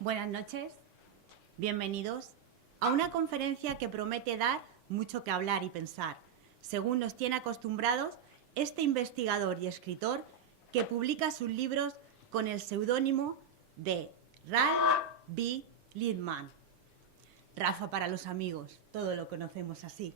Buenas noches, bienvenidos a una conferencia que promete dar mucho que hablar y pensar, según nos tiene acostumbrados este investigador y escritor que publica sus libros con el seudónimo de Ralph B. Liebman. Rafa para los amigos, todo lo conocemos así.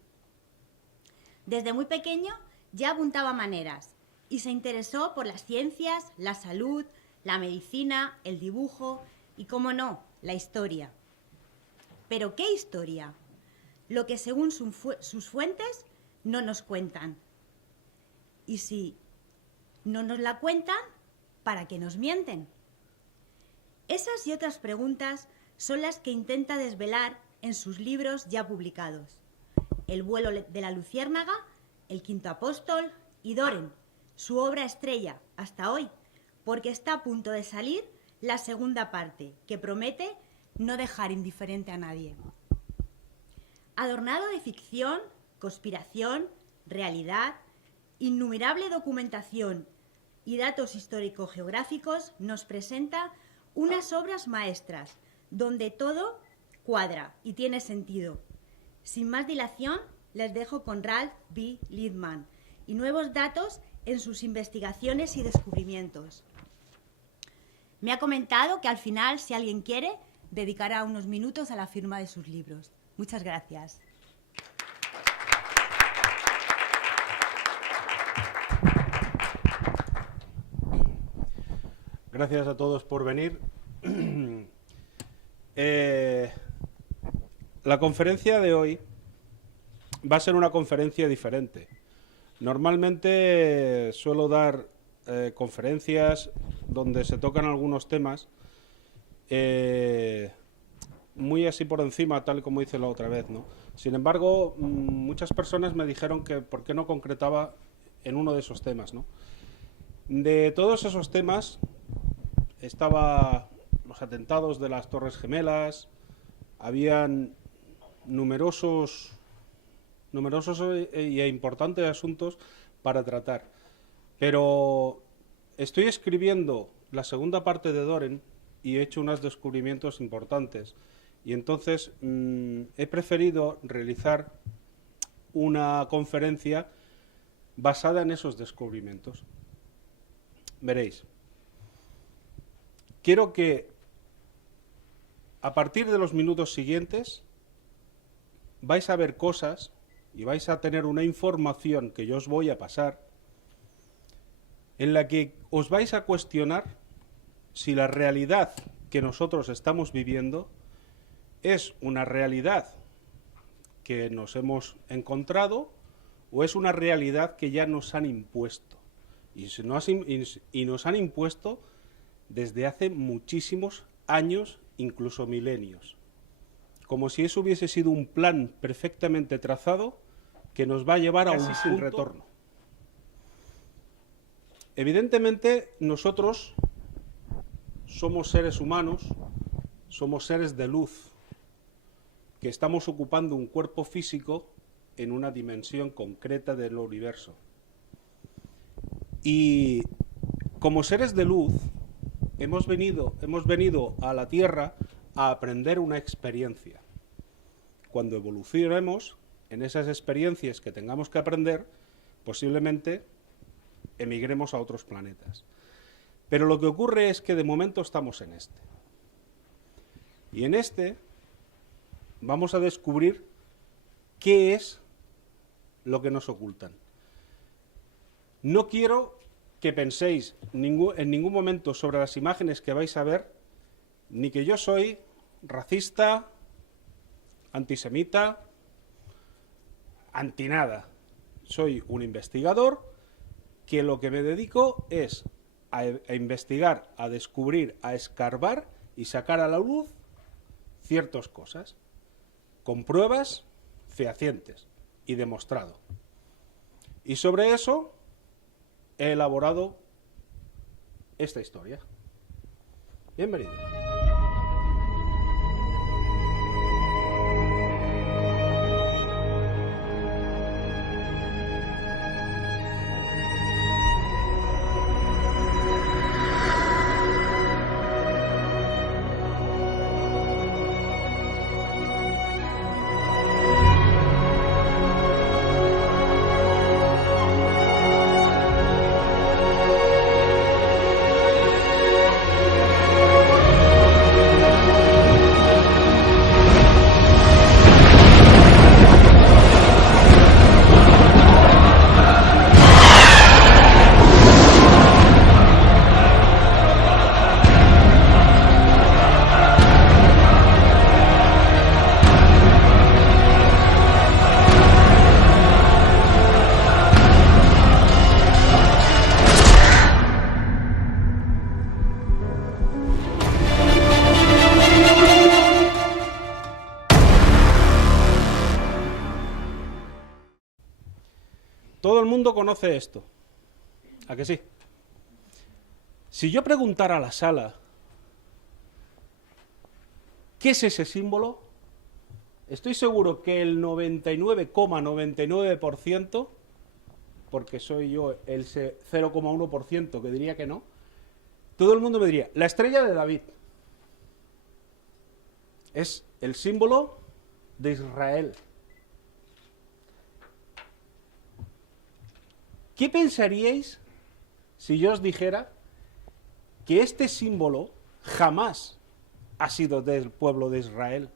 Desde muy pequeño ya apuntaba maneras y se interesó por las ciencias, la salud, la medicina, el dibujo y, cómo no, la historia. ¿Pero qué historia? Lo que según sus fuentes no nos cuentan. Y si no nos la cuentan, ¿para qué nos mienten? Esas y otras preguntas son las que intenta desvelar en sus libros ya publicados. El vuelo de la luciérnaga, El quinto apóstol y Doren, su obra estrella hasta hoy, porque está a punto de salir la segunda parte, que promete no dejar indiferente a nadie. Adornado de ficción, conspiración, realidad, innumerable documentación y datos histórico-geográficos, nos presenta unas obras maestras, donde todo cuadra y tiene sentido. Sin más dilación, les dejo con Ralph B. Liebman y nuevos datos en sus investigaciones y descubrimientos. Me ha comentado que al final, si alguien quiere, dedicará unos minutos a la firma de sus libros. Muchas gracias. Gracias a todos por venir. La conferencia de hoy va a ser una conferencia diferente. Normalmente suelo dar conferencias donde se tocan algunos temas muy así por encima, tal como hice la otra vez, ¿no? Sin embargo, muchas personas me dijeron que por qué no concretaba en uno de esos temas, ¿no? De todos esos temas estaba los atentados de las Torres Gemelas, habían numerosos e importantes asuntos para tratar. Pero estoy escribiendo la segunda parte de Doren y he hecho unos descubrimientos importantes. Y entonces he preferido realizar una conferencia basada en esos descubrimientos. Veréis. Quiero que a partir de los minutos siguientes vais a ver cosas y vais a tener una información que yo os voy a pasar en la que os vais a cuestionar si la realidad que nosotros estamos viviendo es una realidad que nos hemos encontrado o es una realidad que ya nos han impuesto. Y nos han impuesto desde hace muchísimos años, incluso milenios. Como si eso hubiese sido un plan perfectamente trazado que nos va a llevar a un punto sin retorno. Evidentemente, nosotros somos seres humanos, somos seres de luz, que estamos ocupando un cuerpo físico en una dimensión concreta del universo. Y como seres de luz, hemos venido a la Tierra a aprender una experiencia. Cuando evolucionemos en esas experiencias que tengamos que aprender, posiblemente emigremos a otros planetas. Pero lo que ocurre es que de momento estamos en este. Y en este vamos a descubrir qué es lo que nos ocultan. No quiero que penséis en ningún momento sobre las imágenes que vais a ver, ni que yo soy racista, antisemita, antinada. Soy un investigador que lo que me dedico es a investigar, a descubrir, a escarbar y sacar a la luz ciertas cosas, con pruebas fehacientes y demostrado. Y sobre eso he elaborado esta historia. Bienvenidos. mundo conoce esto. ¿A que sí? Si yo preguntara a la sala, ¿qué es ese símbolo? Estoy seguro que el 99,99%, porque soy yo el 0,1% que diría que no, todo el mundo me diría, la estrella de David. Es el símbolo de Israel. ¿Qué pensaríais si yo os dijera que este símbolo jamás ha sido del pueblo de Israel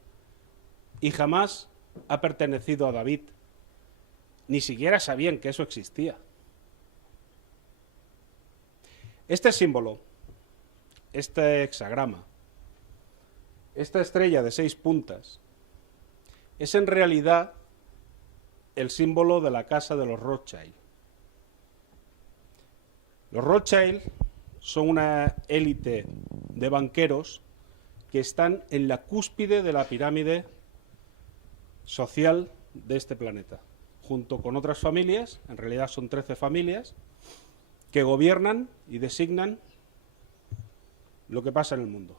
y jamás ha pertenecido a David? Ni siquiera sabían que eso existía. Este símbolo, este hexagrama, esta estrella de 6 puntas, es en realidad el símbolo de la casa de los Rothschild. Los Rothschild son una élite de banqueros que están en la cúspide de la pirámide social de este planeta, junto con otras familias, en realidad son 13 familias, que gobiernan y designan lo que pasa en el mundo.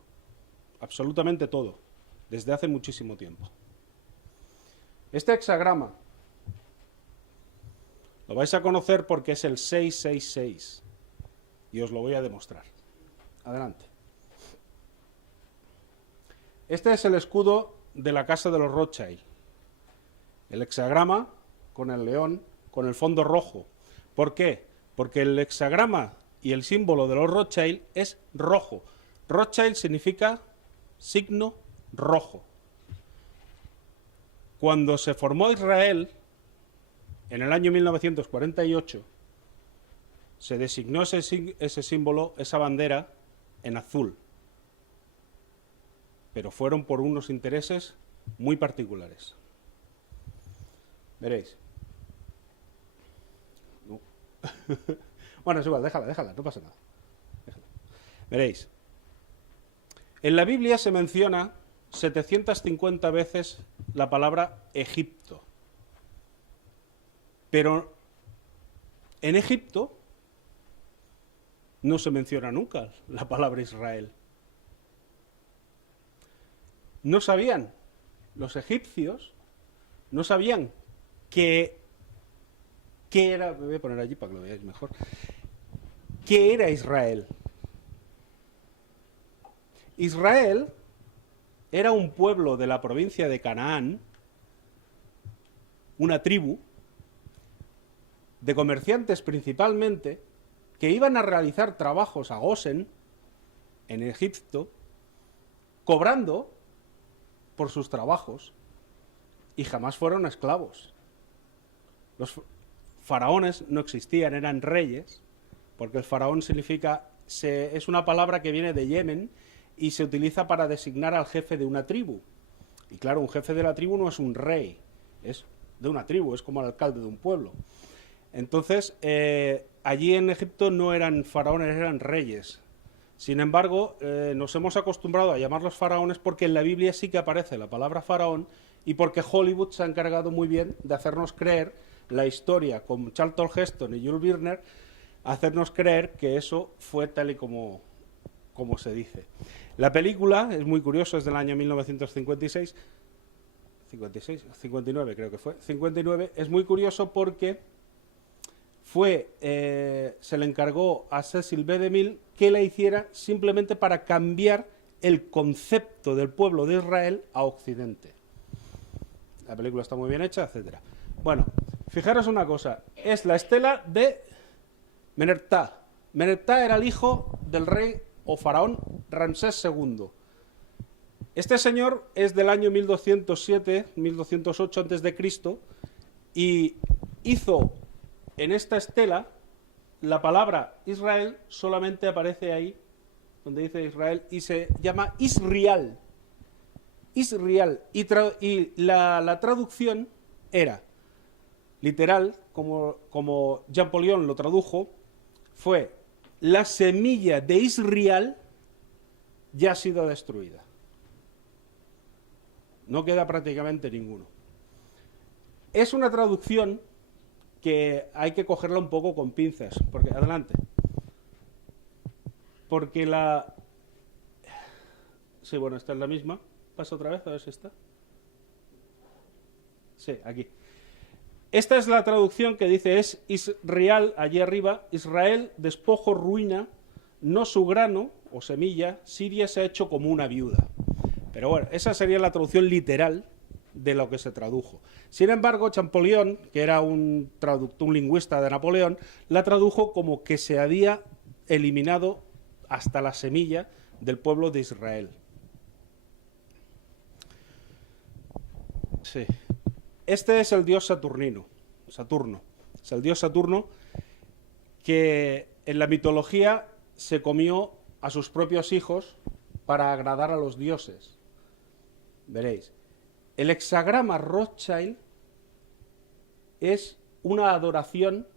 Absolutamente todo, desde hace muchísimo tiempo. Este hexagrama lo vais a conocer porque es el 666 y os lo voy a demostrar. Adelante. Este es el escudo de la casa de los Rothschild. El hexagrama con el león, con el fondo rojo. ¿Por qué? Porque el hexagrama y el símbolo de los Rothschild es rojo. Rothschild significa signo rojo. Cuando se formó Israel, en el año 1948, se designó ese símbolo, esa bandera, en azul. Pero fueron por unos intereses muy particulares. Veréis. No. Bueno, es igual, déjala, no pasa nada. Déjala. Veréis. En la Biblia se menciona 750 veces la palabra Egipto. Pero en Egipto no se menciona nunca la palabra Israel. No sabían, los egipcios no sabían qué era, me voy a poner allí para que lo veáis mejor, qué era Israel. Israel era un pueblo de la provincia de Canaán, una tribu de comerciantes principalmente, que iban a realizar trabajos a Gosen, en Egipto, cobrando por sus trabajos, y jamás fueron esclavos. Los faraones no existían, eran reyes, porque el faraón significa, es una palabra que viene de Yemen y se utiliza para designar al jefe de una tribu. Y claro, un jefe de la tribu no es un rey, es de una tribu, es como el alcalde de un pueblo. Entonces, allí en Egipto no eran faraones, eran reyes. Sin embargo, nos hemos acostumbrado a llamarlos faraones porque en la Biblia sí que aparece la palabra faraón y porque Hollywood se ha encargado muy bien de hacernos creer la historia con Charlton Heston y Jules Verne, hacernos creer que eso fue tal y como se dice. La película es muy curiosa, es del año 1956, 59 creo que fue, 59, es muy curioso porque se le encargó a Cecil B. DeMille que la hiciera simplemente para cambiar el concepto del pueblo de Israel a Occidente. La película está muy bien hecha, etcétera. Bueno, fijaros una cosa, es la estela de Menehtá. Menehtá era el hijo del rey o faraón Ramsés II. Este señor es del año 1207, 1208 a.C. y hizo en esta estela la palabra Israel solamente aparece ahí, donde dice Israel, y se llama Israel. Israel. Y la traducción era, literal, como Champollion lo tradujo, fue: la semilla de Israel ya ha sido destruida. No queda prácticamente ninguno. Es una traducción que hay que cogerla un poco con pinzas, porque adelante. Porque la... Sí, bueno, esta es la misma. Pasa otra vez, a ver si está. Sí, aquí. Esta es la traducción que dice, es Israel, allí arriba, Israel, despojo, ruina, no su grano o semilla, Siria se ha hecho como una viuda. Pero bueno, esa sería la traducción literal de lo que se tradujo. Sin embargo, Champollion, que era un lingüista de Napoleón, la tradujo como que se había eliminado hasta la semilla del pueblo de Israel. Sí. Este es el dios Saturno. Es el dios Saturno que en la mitología se comió a sus propios hijos para agradar a los dioses. Veréis. El hexagrama Rothschild es una adoración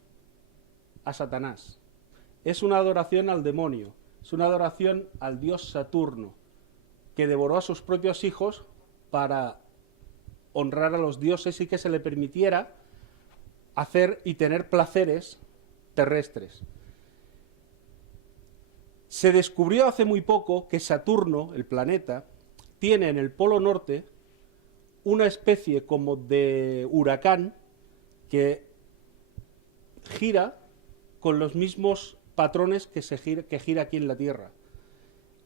a Satanás. Es una adoración al demonio. Es una adoración al dios Saturno, que devoró a sus propios hijos para honrar a los dioses y que se le permitiera hacer y tener placeres terrestres. Se descubrió hace muy poco que Saturno, el planeta, tiene en el polo norte una especie como de huracán que gira con los mismos patrones que gira aquí en la Tierra.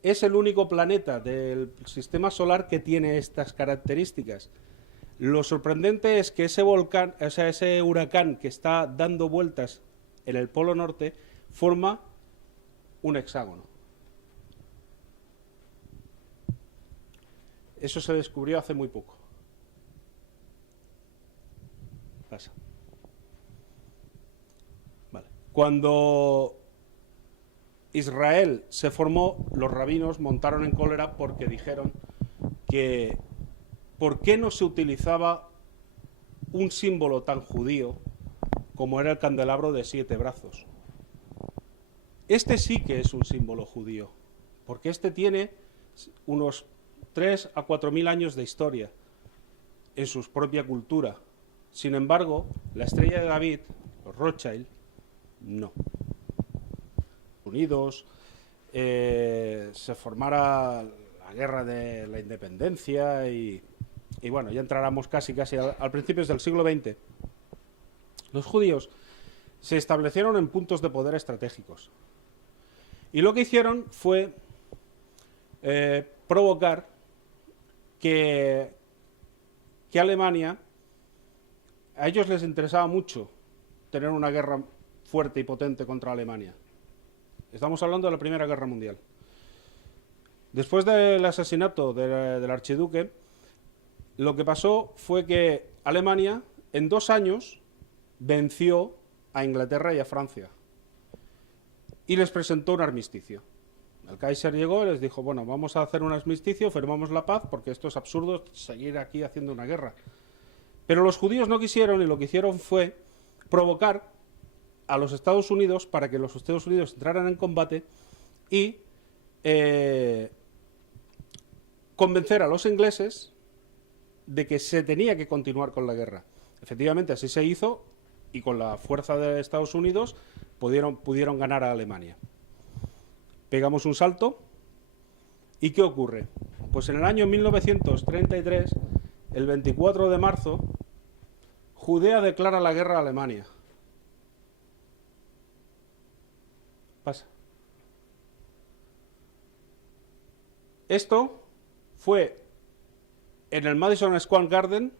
Es el único planeta del sistema solar que tiene estas características. Lo sorprendente es que ese volcán, o sea, ese huracán que está dando vueltas en el polo norte, forma un hexágono. Eso se descubrió hace muy poco. Pasa. Vale. Cuando Israel se formó, los rabinos montaron en cólera porque dijeron que ¿por qué no se utilizaba un símbolo tan judío como era el candelabro de 7 brazos? Este sí que es un símbolo judío, porque este tiene unos 3 a 4.000 años de historia en su propia cultura. Sin embargo, la estrella de David, los Rothschild, no. Unidos, se formara la guerra de la independencia y bueno, ya entráramos casi al principios del siglo XX. Los judíos se establecieron en puntos de poder estratégicos. Y lo que hicieron fue provocar que Alemania, a ellos les interesaba mucho tener una guerra fuerte y potente contra Alemania. Estamos hablando de la Primera Guerra Mundial. Después del asesinato del archiduque, lo que pasó fue que Alemania en 2 años venció a Inglaterra y a Francia y les presentó un armisticio. El Kaiser llegó y les dijo, bueno, vamos a hacer un armisticio, firmamos la paz porque esto es absurdo seguir aquí haciendo una guerra. Pero los judíos no quisieron y lo que hicieron fue provocar a los Estados Unidos para que los Estados Unidos entraran en combate y convencer a los ingleses de que se tenía que continuar con la guerra. Efectivamente, así se hizo y con la fuerza de Estados Unidos pudieron ganar a Alemania. Pegamos un salto y ¿qué ocurre? Pues en el año 1933, el 24 de marzo, Judea declara la guerra a Alemania. Pasa. Esto fue en el Madison Square Garden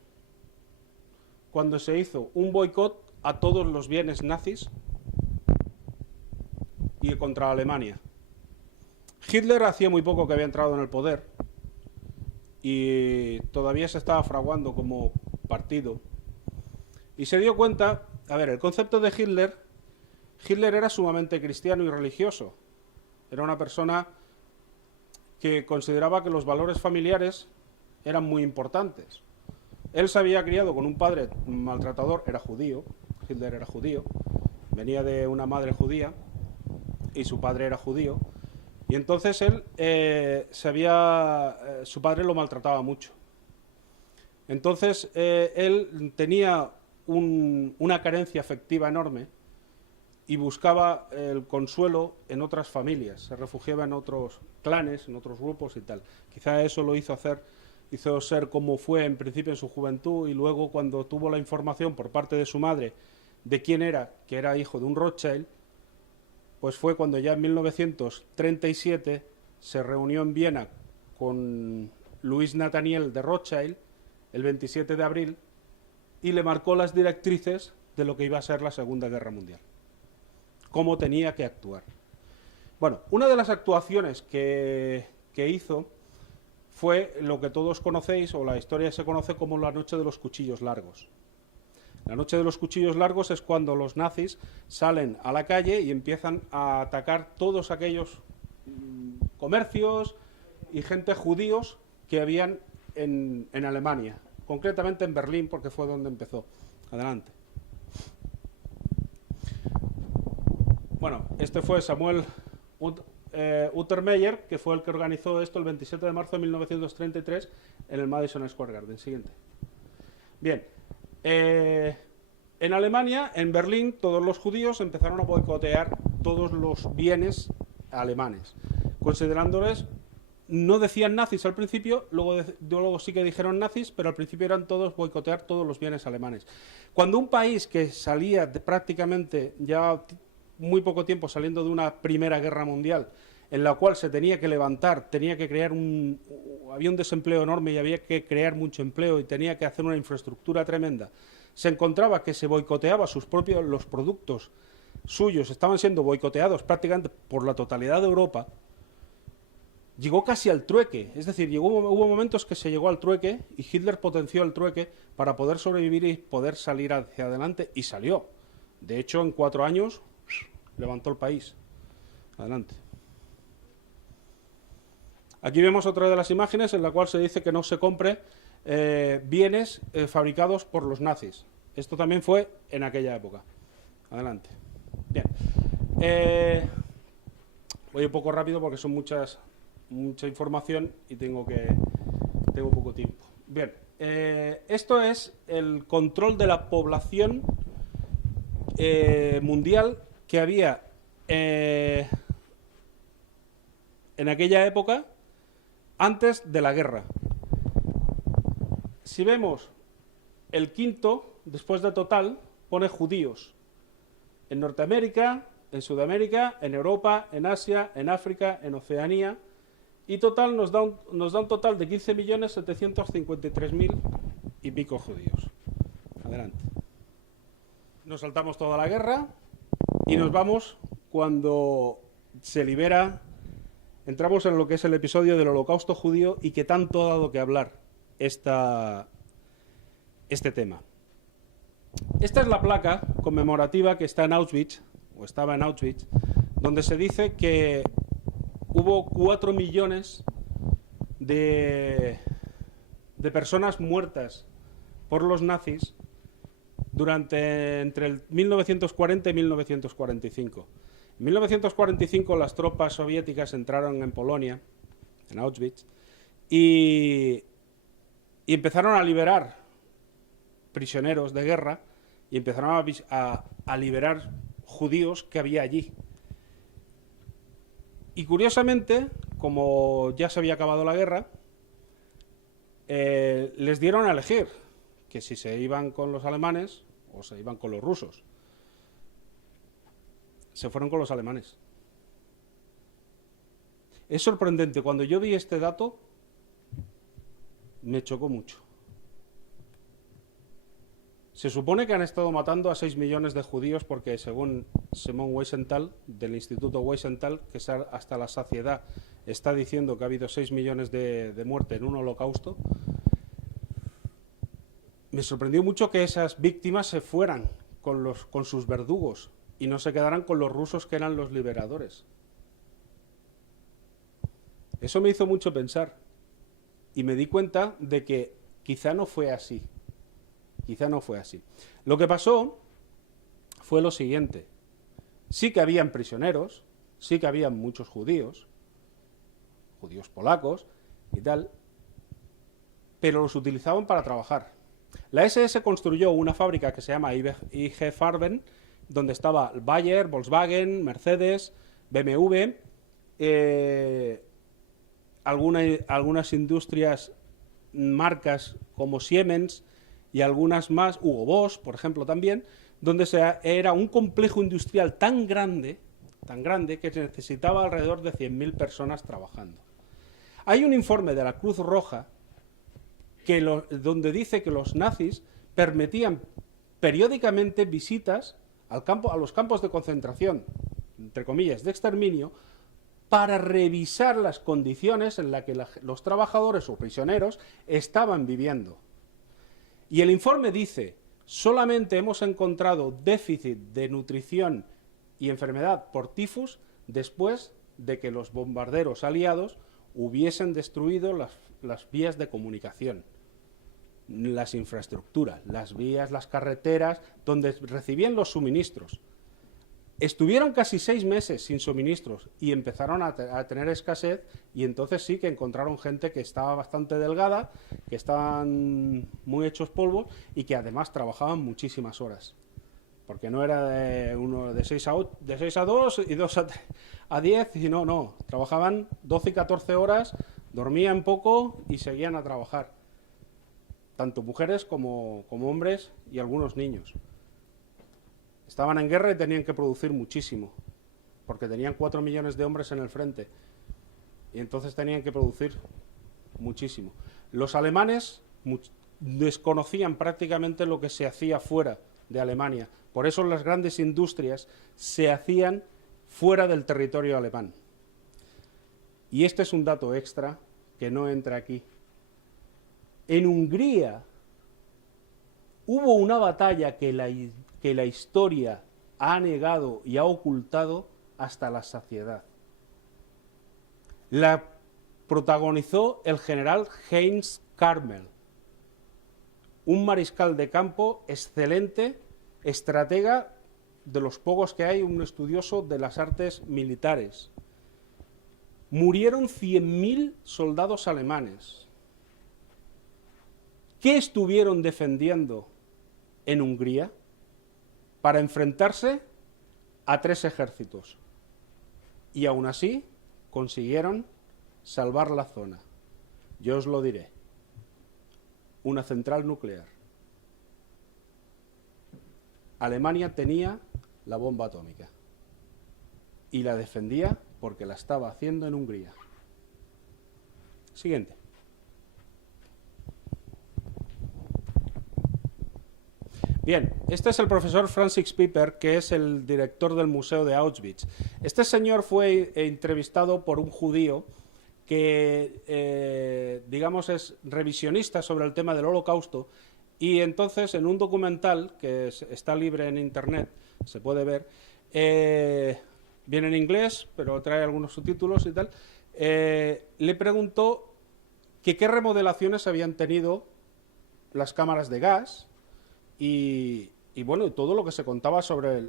cuando se hizo un boicot a todos los bienes nazis y contra Alemania. Hitler hacía muy poco que había entrado en el poder y todavía se estaba fraguando como partido y se dio cuenta, a ver, el concepto de Hitler era sumamente cristiano y religioso. Era una persona que consideraba que los valores familiares eran muy importantes. Él se había criado con un padre maltratador, era judío, Hitler era judío, venía de una madre judía y su padre era judío, y entonces él su padre lo maltrataba mucho. Entonces él tenía una carencia afectiva enorme y buscaba el consuelo en otras familias, se refugiaba en otros clanes, en otros grupos y tal. Quizá eso lo hizo ser como fue en principio en su juventud, y luego cuando tuvo la información por parte de su madre de quién era, que era hijo de un Rothschild, pues fue cuando ya en 1937 se reunió en Viena con Luis Nathaniel de Rothschild el 27 de abril y le marcó las directrices de lo que iba a ser la Segunda Guerra Mundial, cómo tenía que actuar. Bueno, una de las actuaciones que hizo fue lo que todos conocéis, o la historia se conoce como la Noche de los Cuchillos Largos. La Noche de los Cuchillos Largos es cuando los nazis salen a la calle y empiezan a atacar todos aquellos comercios y gente judíos que habían en Alemania, concretamente en Berlín, porque fue donde empezó. Adelante. Bueno, este fue Samuel Untermeyer, que fue el que organizó esto el 27 de marzo de 1933 en el Madison Square Garden. Siguiente. Bien. En Alemania, en Berlín, todos los judíos empezaron a boicotear todos los bienes alemanes, considerándoles, no decían nazis al principio, luego sí que dijeron nazis, pero al principio eran todos boicotear todos los bienes alemanes. Cuando un país que salía prácticamente ya muy poco tiempo saliendo de una Primera Guerra Mundial, en la cual se tenía que levantar, tenía que crear había un desempleo enorme y había que crear mucho empleo y tenía que hacer una infraestructura tremenda, se encontraba que se boicoteaba los productos suyos, estaban siendo boicoteados prácticamente por la totalidad de Europa, llegó casi al trueque, es decir, hubo momentos que se llegó al trueque y Hitler potenció el trueque para poder sobrevivir y poder salir hacia adelante, y salió. De hecho, en 4 años levantó el país. Adelante. Aquí vemos otra de las imágenes en la cual se dice que no se compre bienes fabricados por los nazis. Esto también fue en aquella época. Adelante. Bien. Voy un poco rápido porque son mucha información y tengo poco tiempo. Bien. Esto es el control de la población mundial que había en aquella época antes de la guerra. Si vemos el quinto, después de total, pone judíos. En Norteamérica, en Sudamérica, en Europa, en Asia, en África, en Oceanía. Y total nos da un total de 15.753.000 y pico judíos. Adelante. Nos saltamos toda la guerra y nos vamos cuando se libera. Entramos en lo que es el episodio del Holocausto judío y que tanto ha dado que hablar este tema. Esta es la placa conmemorativa que está en Auschwitz, o estaba en Auschwitz, donde se dice que hubo 4 millones de personas muertas por los nazis entre el 1940 y 1945. En 1945 las tropas soviéticas entraron en Polonia, en Auschwitz, y empezaron a liberar prisioneros de guerra y empezaron a liberar judíos que había allí. Y curiosamente, como ya se había acabado la guerra, les dieron a elegir que si se iban con los alemanes o se iban con los rusos. Se fueron con los alemanes. Es sorprendente, cuando yo vi este dato me chocó mucho. Se supone que han estado matando a 6 millones de judíos porque, según Simon Wiesenthal, del Instituto Wiesenthal, que hasta la saciedad está diciendo que ha habido 6 millones de muertes en un holocausto, me sorprendió mucho que esas víctimas se fueran con sus verdugos y no se quedaran con los rusos, que eran los liberadores. Eso me hizo mucho pensar y me di cuenta de que quizá no fue así. Quizá no fue así. Lo que pasó fue lo siguiente. Sí que habían prisioneros, sí que habían muchos judíos polacos y tal, pero los utilizaban para trabajar. La SS construyó una fábrica que se llama IG Farben, donde estaba Bayer, Volkswagen, Mercedes, BMW, algunas industrias, marcas como Siemens y algunas más, Hugo Boss, por ejemplo, también, donde era un complejo industrial tan grande que necesitaba alrededor de 100.000 personas trabajando. Hay un informe de la Cruz Roja donde dice que los nazis permitían periódicamente visitas a los campos de concentración, entre comillas, de exterminio, para revisar las condiciones en las que los trabajadores o prisioneros estaban viviendo. Y el informe dice: solamente hemos encontrado déficit de nutrición y enfermedad por tifus después de que los bombarderos aliados hubiesen destruido las vías de comunicación, las infraestructuras, las vías, las carreteras, donde recibían los suministros. Estuvieron casi 6 meses sin suministros y empezaron a tener escasez, y entonces sí que encontraron gente que estaba bastante delgada, que estaban muy hechos polvo y que además trabajaban muchísimas horas. Porque no era de 6 a 2 y 2 a 10, sino no, trabajaban 12 y 14 horas, dormían poco y seguían a trabajar. Tanto mujeres como hombres y algunos niños. Estaban en guerra y tenían que producir muchísimo, porque tenían 4 millones de hombres en el frente, y entonces tenían que producir muchísimo. Los alemanes desconocían prácticamente lo que se hacía fuera de Alemania, por eso las grandes industrias se hacían fuera del territorio alemán. Y este es un dato extra que no entra aquí. En Hungría hubo una batalla que la historia ha negado y ha ocultado hasta la saciedad. La protagonizó el general Heinz Karmel, un mariscal de campo excelente, estratega, de los pocos que hay, un estudioso de las artes militares. Murieron 100.000 soldados alemanes. ¿Qué estuvieron defendiendo en Hungría? Para enfrentarse a 3 ejércitos. Y aún así consiguieron salvar la zona. Yo os lo diré. Una central nuclear. Alemania tenía la bomba atómica. Y la defendía porque la estaba haciendo en Hungría. Siguiente. Bien, este es el profesor Francis Piper, que es el director del Museo de Auschwitz. Este señor fue entrevistado por un judío que, digamos, es revisionista sobre el tema del Holocausto, y entonces en un documental que está libre en Internet, se puede ver, viene en inglés, pero trae algunos subtítulos y tal, le preguntó que qué remodelaciones habían tenido las cámaras de gas, y bueno, todo lo que se contaba sobre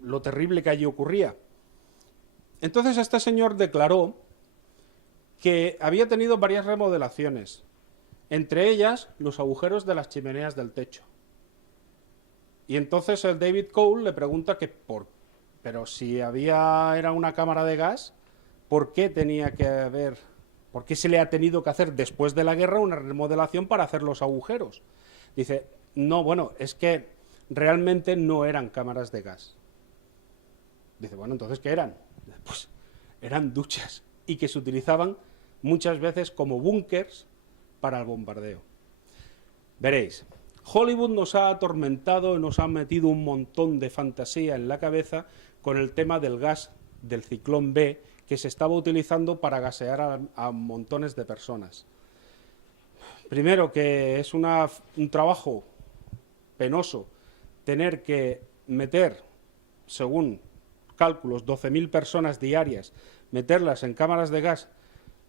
lo terrible que allí ocurría. Entonces este señor declaró que había tenido varias remodelaciones, entre ellas los agujeros de las chimeneas del techo. Y entonces el David Cole le pregunta pero si era una cámara de gas, ¿por qué se le ha tenido que hacer después de la guerra una remodelación para hacer los agujeros? Dice: no, bueno, es que realmente no eran cámaras de gas. Dice: bueno, entonces, ¿qué eran? Pues eran duchas, y que se utilizaban muchas veces como búnkers para el bombardeo. Veréis, Hollywood nos ha atormentado y nos ha metido un montón de fantasía en la cabeza con el tema del gas del Ciclón B, que se estaba utilizando para gasear a montones de personas. Primero, que es un trabajo penoso tener que meter, según cálculos, 12.000 personas diarias, meterlas en cámaras de gas,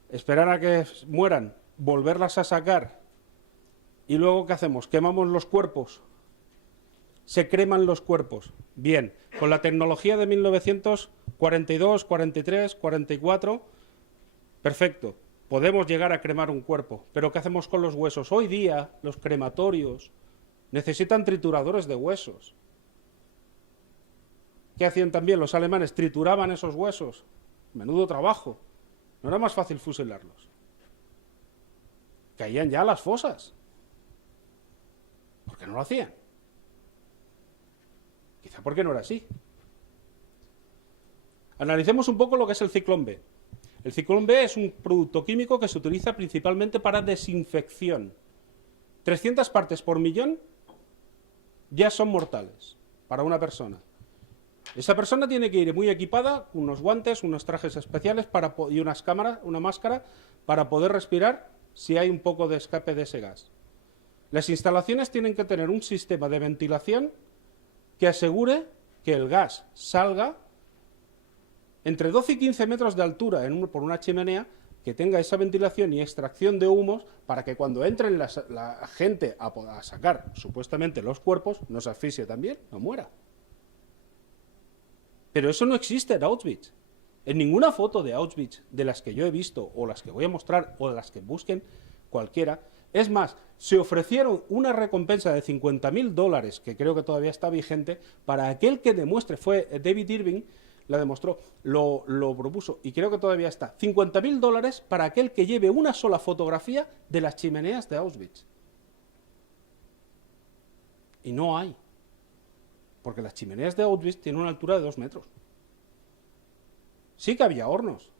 esperar a que mueran, volverlas a sacar, y luego ¿qué hacemos? ¿Quemamos los cuerpos? ¿Se creman los cuerpos? Bien, con la tecnología de 1942, 43, 44, perfecto, podemos llegar a cremar un cuerpo, pero ¿qué hacemos con los huesos? Hoy día los crematorios Necesitan trituradores de huesos. ¿Qué hacían también los alemanes? Trituraban esos huesos. Menudo trabajo. ¿No era más fácil fusilarlos? Caían ya a las fosas. ¿Por qué no lo hacían? Quizá porque no era así. Analicemos un poco lo que es el ciclón B. El ciclón B es un producto químico que se utiliza principalmente para desinfección. 300 partes por millón ya son mortales para una persona. Esa persona tiene que ir muy equipada, con unos guantes, unos trajes especiales y una máscara para poder respirar si hay un poco de escape de ese gas. Las instalaciones tienen que tener un sistema de ventilación que asegure que el gas salga entre 12 y 15 metros de altura por una chimenea, que tenga esa ventilación y extracción de humos para que cuando entren la gente a sacar supuestamente los cuerpos, no se asfixie también, no muera. Pero eso no existe en Auschwitz. En ninguna foto de Auschwitz, de las que yo he visto, o las que voy a mostrar, o de las que busquen cualquiera. Es más, se ofrecieron una recompensa de $50.000, que creo que todavía está vigente, para aquel que demuestre, fue David Irving, la demostró, lo propuso, y creo que todavía está, $50.000 para aquel que lleve una sola fotografía de las chimeneas de Auschwitz. Y no hay. Porque las chimeneas de Auschwitz tienen una altura de 2 metros. Sí que había hornos.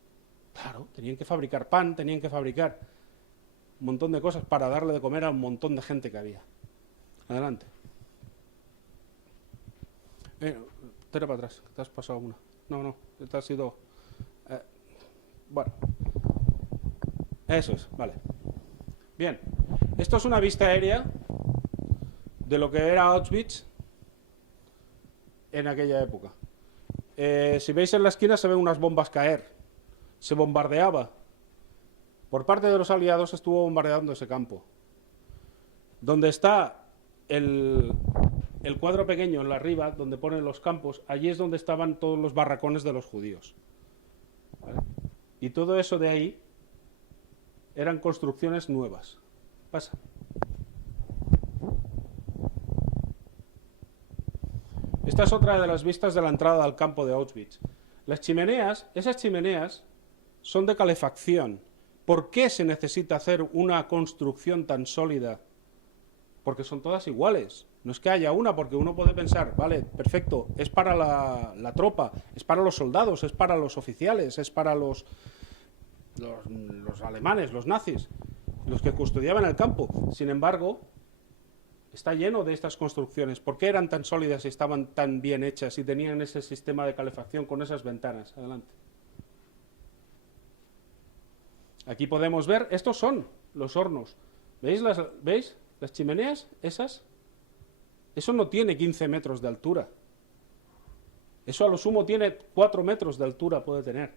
Claro, tenían que fabricar pan, tenían que fabricar un montón de cosas para darle de comer a un montón de gente que había. Adelante. Tira para atrás, que te has pasado una. No, te has ido... bueno. Eso es, vale. Bien, esto es una vista aérea de lo que era Auschwitz en aquella época. Si veis en la esquina se ven unas bombas caer. Se bombardeaba. Por parte de los aliados estuvo bombardeando ese campo. Donde está el cuadro pequeño en la arriba, donde ponen los campos, allí es donde estaban todos los barracones de los judíos. ¿Vale? Y todo eso de ahí eran construcciones nuevas. Pasa. Esta es otra de las vistas de la entrada al campo de Auschwitz. Las chimeneas, esas chimeneas son de calefacción. ¿Por qué se necesita hacer una construcción tan sólida? Porque son todas iguales. No es que haya una, porque uno puede pensar, vale, perfecto, es para la tropa, es para los soldados, es para los oficiales, es para los alemanes, los nazis, los que custodiaban el campo. Sin embargo, está lleno de estas construcciones. ¿Por qué eran tan sólidas y estaban tan bien hechas y tenían ese sistema de calefacción con esas ventanas? Adelante. Aquí podemos ver, estos son los hornos. ¿Veis las chimeneas? Esas. Eso no tiene 15 metros de altura. Eso a lo sumo tiene 4 metros de altura, puede tener.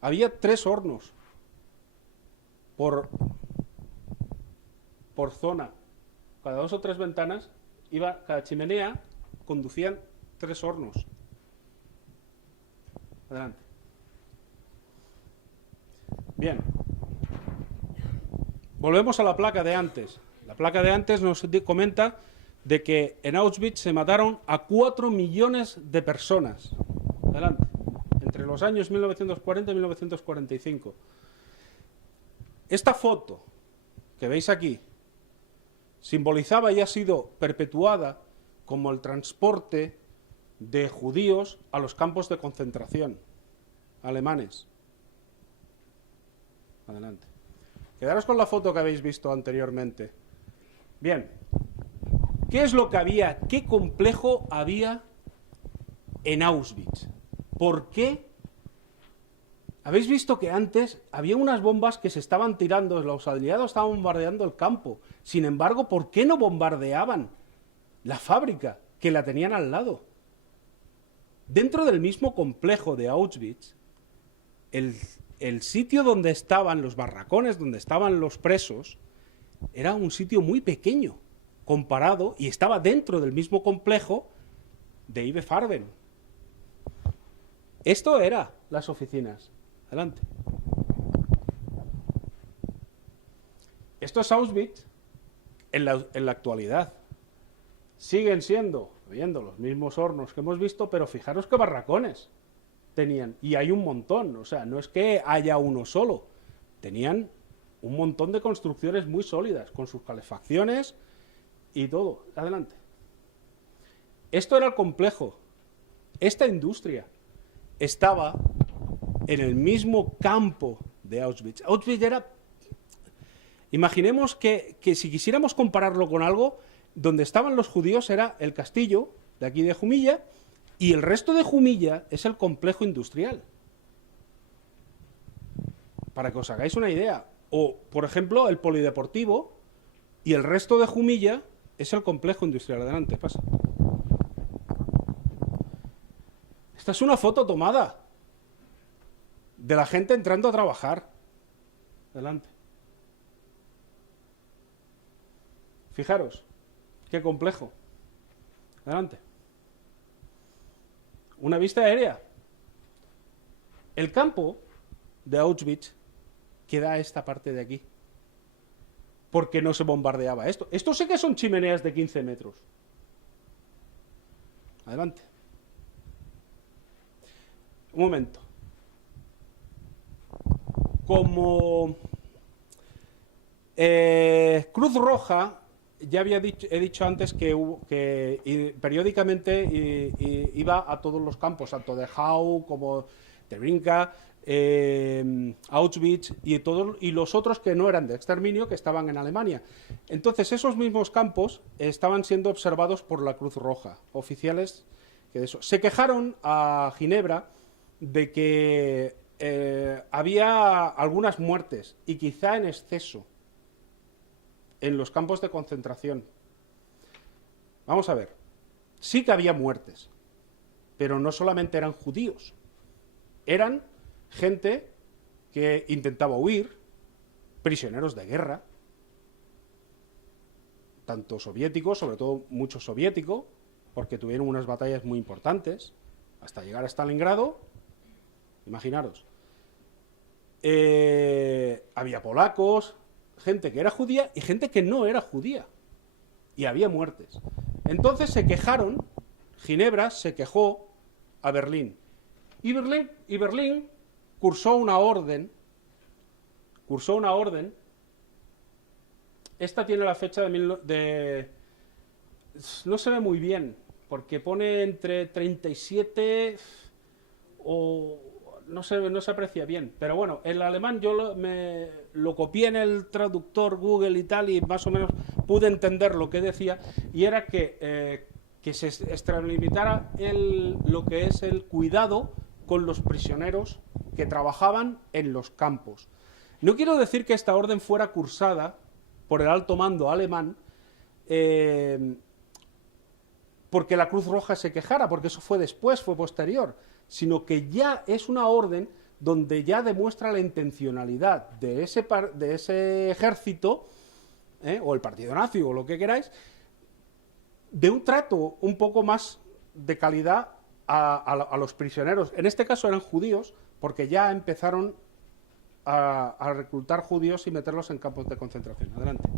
Había 3 hornos por zona. Cada 2 o 3 ventanas, cada chimenea conducían 3 hornos. Adelante. Bien. Volvemos a la placa de antes. La placa de antes nos comenta de que en Auschwitz se mataron a 4 millones de personas. Adelante. Entre los años 1940 y 1945. Esta foto que veis aquí simbolizaba y ha sido perpetuada como el transporte de judíos a los campos de concentración alemanes. Adelante. Quedaros con la foto que habéis visto anteriormente. Bien. ¿Qué es lo que había? ¿Qué complejo había en Auschwitz? ¿Por qué? Habéis visto que antes había unas bombas que se estaban tirando, los aliados estaban bombardeando el campo. Sin embargo, ¿por qué no bombardeaban la fábrica que la tenían al lado? Dentro del mismo complejo de Auschwitz, el sitio donde estaban los barracones, donde estaban los presos, era un sitio muy pequeño comparado, y estaba dentro del mismo complejo de IB Farben. Esto era las oficinas. Adelante. Esto es Auschwitz. en la actualidad siguen viendo los mismos hornos que hemos visto, pero fijaros qué barracones tenían. Y hay un montón, o sea, no es que haya uno solo. Tenían un montón de construcciones muy sólidas, con sus calefacciones y todo. Adelante. Esto era el complejo. Esta industria estaba en el mismo campo de Auschwitz. Auschwitz era... Imaginemos que si quisiéramos compararlo con algo, donde estaban los judíos era el castillo de aquí de Jumilla, y el resto de Jumilla es el complejo industrial. Para que os hagáis una idea. O, por ejemplo, el polideportivo, y el resto de Jumilla es el complejo industrial. Adelante, pasa. Esta es una foto tomada de la gente entrando a trabajar. Adelante. Fijaros, qué complejo. Adelante. Una vista aérea. El campo de Auschwitz queda esta parte de aquí. Porque no se bombardeaba esto. Esto sé que son chimeneas de 15 metros. Adelante. Un momento. Como Cruz Roja, ya he dicho antes que periódicamente iba a todos los campos, tanto de Dachau como Treblinka, Auschwitz y los otros que no eran de exterminio, que estaban en Alemania. Entonces, esos mismos campos estaban siendo observados por la Cruz Roja, oficiales que de eso. Se quejaron a Ginebra de que había algunas muertes, y quizá en exceso, en los campos de concentración. Vamos a ver, sí que había muertes, pero no solamente eran judíos, eran gente que intentaba huir, prisioneros de guerra, tanto soviéticos, sobre todo mucho soviético, porque tuvieron unas batallas muy importantes, hasta llegar a Stalingrado, imaginaros. Había polacos, gente que era judía y gente que no era judía. Y había muertes. Entonces se quejaron, Ginebra se quejó a Berlín. Y Berlín cursó una orden. Esta tiene la fecha no se ve muy bien, porque pone entre 37 o... No se aprecia bien, pero bueno, el alemán yo lo copié en el traductor Google y tal, y más o menos pude entender lo que decía, y era que se extralimitara lo que es el cuidado con los prisioneros que trabajaban en los campos. No quiero decir que esta orden fuera cursada por el alto mando alemán porque la Cruz Roja se quejara, porque eso fue después, fue posterior, sino que ya es una orden donde ya demuestra la intencionalidad de ese ejército, o el partido nazi, o lo que queráis, de un trato un poco más de calidad a los prisioneros. En este caso eran judíos, porque ya empezaron a reclutar judíos y meterlos en campos de concentración. Adelante.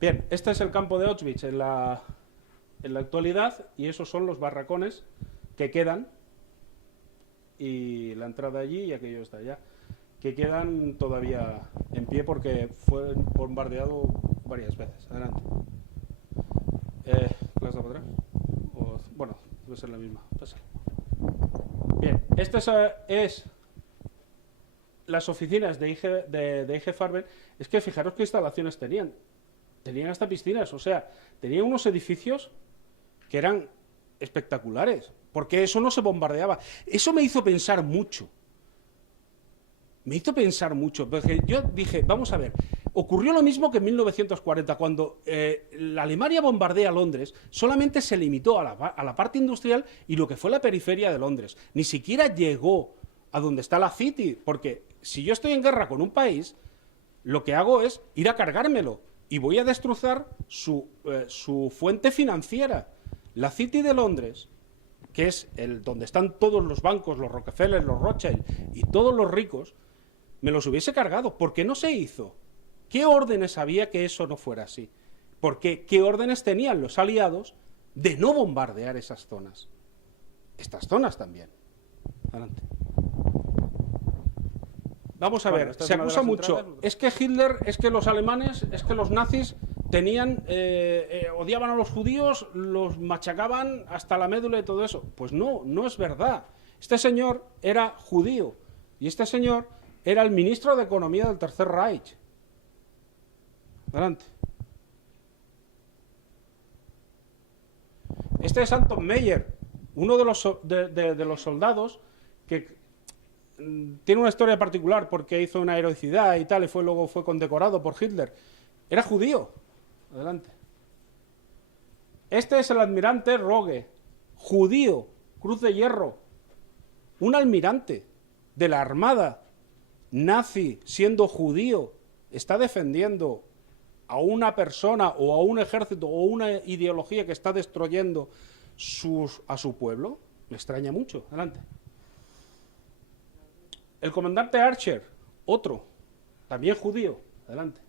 Bien, este es el campo de Auschwitz en la actualidad, y esos son los barracones que quedan, y la entrada allí y aquello está allá, que quedan todavía en pie porque fue bombardeado varias veces. Adelante. ¿Las da para atrás? Bueno, debe ser la misma. Pasa. Bien, estas es las oficinas de IG Farben. Es que fijaros qué instalaciones tenían. Tenían hasta piscinas, o sea, tenían unos edificios que eran espectaculares, porque eso no se bombardeaba. Eso me hizo pensar mucho. Porque yo dije, vamos a ver, ocurrió lo mismo que en 1940, cuando la Alemania bombardea Londres, solamente se limitó a la parte industrial y lo que fue la periferia de Londres. Ni siquiera llegó a donde está la City, porque si yo estoy en guerra con un país, lo que hago es ir a cargármelo, y voy a destrozar su fuente financiera. La City de Londres, que es donde están todos los bancos, los Rockefeller, los Rothschild y todos los ricos, me los hubiese cargado. ¿Por qué no se hizo? ¿Qué órdenes había que eso no fuera así? Porque ¿qué órdenes tenían los aliados de no bombardear esas zonas? Estas zonas también. Adelante. Vamos a ver, se acusa mucho. Es que Hitler, es que los alemanes, es que los nazis tenían, odiaban a los judíos, los machacaban hasta la médula y todo eso. Pues no, no es verdad. Este señor era judío y este señor era el ministro de Economía del Tercer Reich. Adelante. Este es Anton Meyer, uno de los soldados que tiene una historia particular porque hizo una heroicidad y tal, y luego fue condecorado por Hitler. Era judío. Adelante. Este es el almirante Roge, judío, Cruz de Hierro, un almirante de la Armada nazi, siendo judío, está defendiendo a una persona o a un ejército o una ideología que está destruyendo a su pueblo. Me extraña mucho. Adelante. El comandante Archer, otro, también judío. Adelante.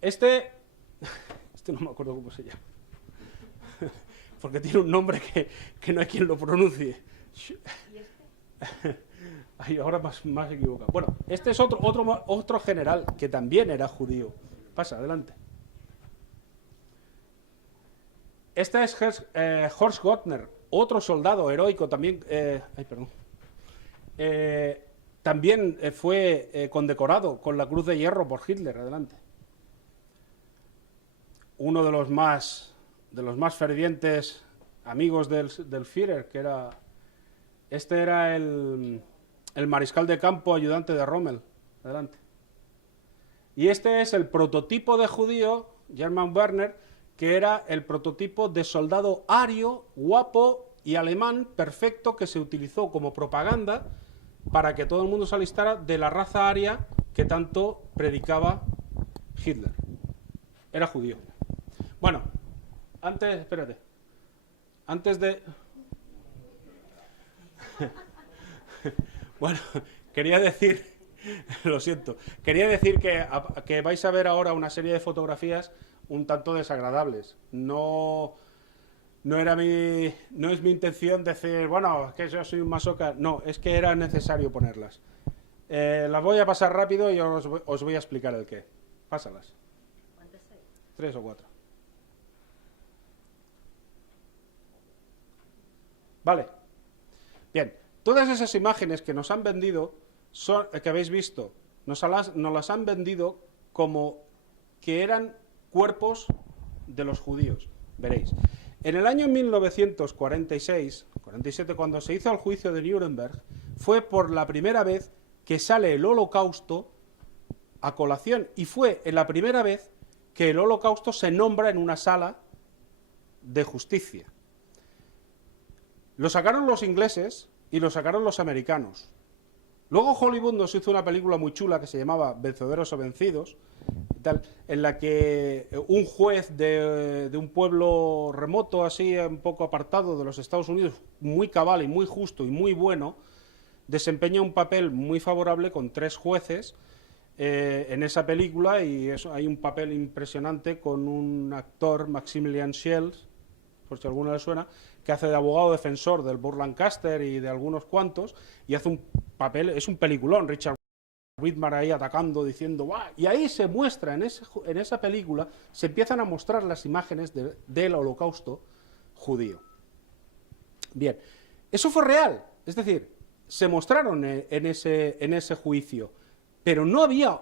Este no me acuerdo cómo se llama, porque tiene un nombre que no hay quien lo pronuncie. Ay, ahora más equivocado. Bueno, este es otro general que también era judío. Pasa, adelante. Este es Horst Gottner, otro soldado heroico también. También fue condecorado con la Cruz de Hierro por Hitler. Adelante. Uno de los más fervientes amigos del Führer, que era el mariscal de campo ayudante de Rommel. Adelante. Y este es el prototipo de judío, German Werner, que era el prototipo de soldado ario, guapo y alemán perfecto, que se utilizó como propaganda para que todo el mundo se alistara de la raza aria que tanto predicaba Hitler. Era judío. Bueno, espérate. Antes de... Bueno, quería decir, lo siento, quería decir que vais a ver ahora una serie de fotografías un tanto desagradables. No es mi intención decir, bueno, que yo soy un masoca. No, es que era necesario ponerlas. Las voy a pasar rápido y os voy a explicar el qué. Pásalas. ¿Cuántas hay? 3 o 4. Vale. Bien. Todas esas imágenes que nos han vendido, que habéis visto, nos las han vendido como que eran cuerpos de los judíos. Veréis. En el año 1947, cuando se hizo el juicio de Nuremberg, fue por la primera vez que sale el Holocausto a colación, y fue la primera vez que el Holocausto se nombra en una sala de justicia. Lo sacaron los ingleses y lo sacaron los americanos. Luego Hollywood nos hizo una película muy chula que se llamaba Vencedores o Vencidos, en la que un juez de un pueblo remoto, así un poco apartado de los Estados Unidos, muy cabal y muy justo y muy bueno, desempeña un papel muy favorable con 3 jueces en esa película, y hay un papel impresionante con un actor, Maximilian Schell, por si a alguno le suena, que hace de abogado defensor del Burr Lancaster y de algunos cuantos, y hace un papel, es un peliculón, Richard Widmark ahí atacando, diciendo ¡guau! Y ahí se muestra, en esa película, se empiezan a mostrar las imágenes del Holocausto judío. Bien, eso fue real, es decir, se mostraron en ese juicio, pero no había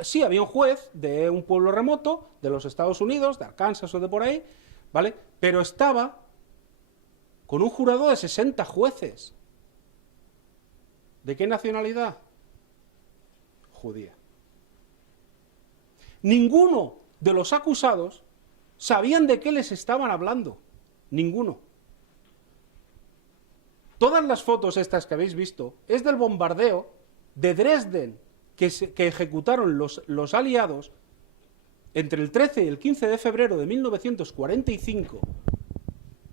sí había un juez de un pueblo remoto, de los Estados Unidos, de Arkansas o de por ahí, ¿vale? Pero estaba con un jurado de 60 jueces. ¿De qué nacionalidad? Judía. Ninguno de los acusados sabían de qué les estaban hablando. Ninguno. Todas las fotos estas que habéis visto es del bombardeo de Dresden que ejecutaron los aliados entre el 13 y el 15 de febrero de 1945,